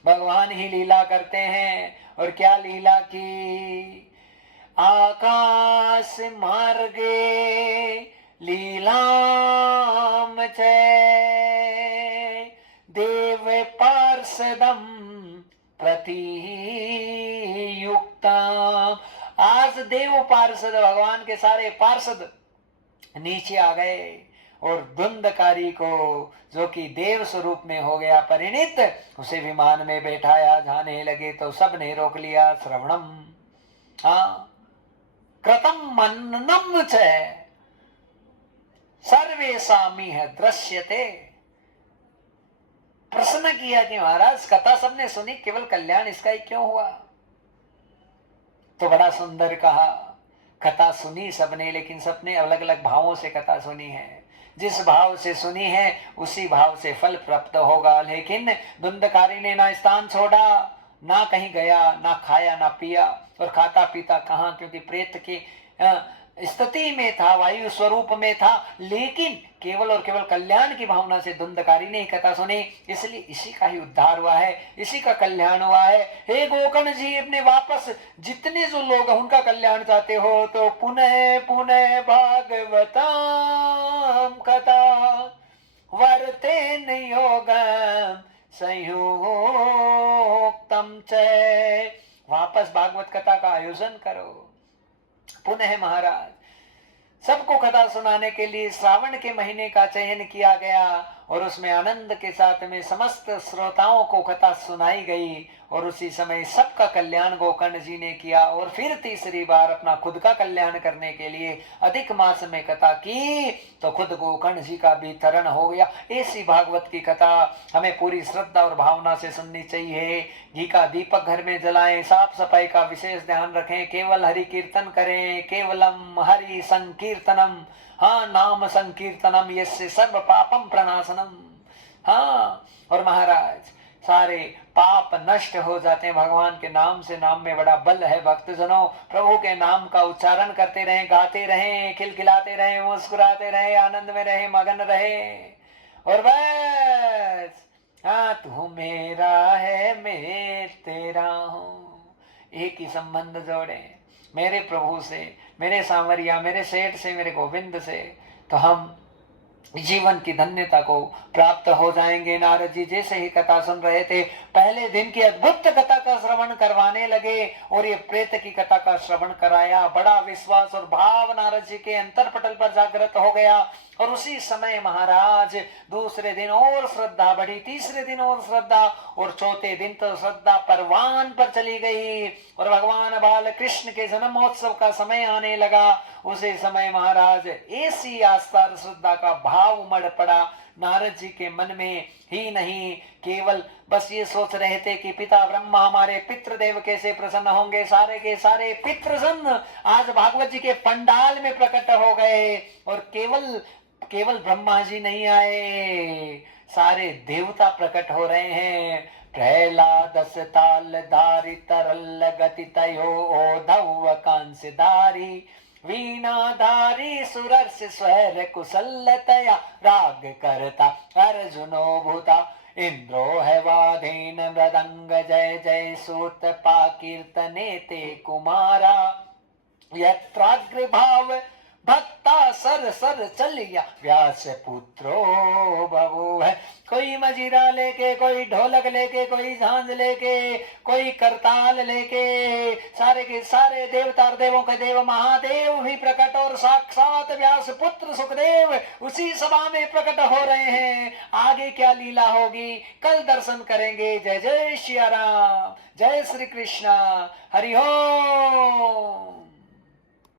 भगवान ही लीला करते हैं। और क्या लीला की? आकाश मार्गे लीलाम च देव पार्षदम प्रतियुक्ता। आज देव पार्षद, भगवान के सारे पार्षद नीचे आ गए और धुंधकारी को, जो कि देव स्वरूप में हो गया परिणित, उसे विमान में बैठाया। जाने लगे तो सब ने रोक लिया। श्रवणम कृतम मननम च सर्वे सामी है दृश्यते। प्रश्न किया कि महाराज कथा सबने सुनी, केवल कल्याण इसका ही क्यों हुआ? तो बड़ा सुंदर कहा, कथा सुनी सबने, लेकिन सबने अलग अलग भावों से कथा सुनी है। जिस भाव से सुनी है उसी भाव से फल प्राप्त होगा। लेकिन धुंधकारी ने ना स्थान छोड़ा, ना कहीं गया, ना खाया ना पिया, और खाता पीता कहाँ, क्योंकि प्रेत की स्थिति में था, वायु स्वरूप में था। लेकिन केवल और केवल कल्याण की भावना से धुंधकारी ने ही कथा सुनी, इसलिए इसी का ही उद्धार हुआ है, इसी का कल्याण हुआ है। हे गोकर्ण जी, अपने वापस जितने जो लोग उनका कल्याण चाहते हो तो पुनः पुनः भागवतम कथा वर्तेन योगम संयुक्तम च। वापस भागवत कथा का आयोजन करो। पुनः महाराज सबको कथा सुनाने के लिए श्रावण के महीने का चयन किया गया, और उसमें आनंद के साथ में समस्त श्रोताओं को कथा सुनाई गई। और उसी समय सबका कल्याण गोकर्ण जी ने किया। और फिर तीसरी बार अपना खुद का कल्याण करने के लिए अधिक मास में कथा की, तो खुद गोकर्ण जी का भी तरण हो गया। ऐसी भागवत की कथा हमें पूरी श्रद्धा और भावना से सुननी चाहिए। घी का दीपक घर में जलाएं, साफ सफाई का विशेष ध्यान रखें, केवल हरि कीर्तन करें, केवलम हरि संकीर्तनम, हाँ, नाम संकीर्तनम यस्य सर्व पापम प्रणाशनम। हाँ, और महाराज सारे पाप नष्ट हो जाते हैं भगवान के नाम से। नाम में बड़ा बल है। भक्तजनों, प्रभु के नाम का उच्चारण करते रहें, गाते रहें, खिलखिलाते रहें, मुस्कुराते रहें, आनंद में रहें, मगन रहें। और बस, हाँ, तू मेरा है, मैं तेरा हूं, एक ही संबंध जोड़े मेरे प्रभु से। मेरे सांवरिया, मेरे सेठ से, मेरे गोविंद से, तो हम जीवन की धन्यता को प्राप्त हो जाएंगे। नारद जी जैसे ही कथा सुन रहे थे, पहले दिन की अद्भुत कथा का श्रवण करवाने लगे और ये प्रेत की कथा का श्रवण कराया। बड़ा विश्वास और भाव नारद जी के अंतरपटल पर जागृत हो गया और उसी समय महाराज दूसरे दिन और श्रद्धा बढ़ी, तीसरे दिन और श्रद्धा, और चौथे दिन तो श्रद्धा परवान पर चली गई और भगवान बाल कृष्ण के जन्म महोत्सव का समय आने लगा। उसी समय महाराज ऐसी आस्था और श्रद्धा का भाव उमड़ पड़ा नारद जी के मन में ही नहीं, केवल बस ये सोच रहे थे कि पिता ब्रह्मा हमारे पितृदेव कैसे प्रसन्न होंगे। सारे के सारे पितृजन आज भागवत जी के पंडाल में प्रकट हो गए और केवल ब्रह्मा जी नहीं आए, सारे देवता प्रकट हो रहे हैं। प्रहलाद ताल धारी तरल गति तयो ओधव कांस धारी वीणाधारी सुरर्ष स्वर कुशलतया राग करता अर्जुनो भूता इंद्रो है वाधीन मृदंग जय जय सूत पाकीर्तने ते कुमारा यत्राग्र भाव भक्ता सर सर चलिया व्यास पुत्रो बभू है। कोई मजीरा लेके, कोई ढोलक लेके, कोई झांझ लेके, कोई करताल लेके, सारे के सारे देवता और देवों के देव महादेव भी प्रकट और साक्षात व्यास पुत्र सुखदेव उसी सभा में प्रकट हो रहे हैं। आगे क्या लीला होगी कल दर्शन करेंगे। जय जय श्री राम, जय श्री कृष्णा, हरि ओम।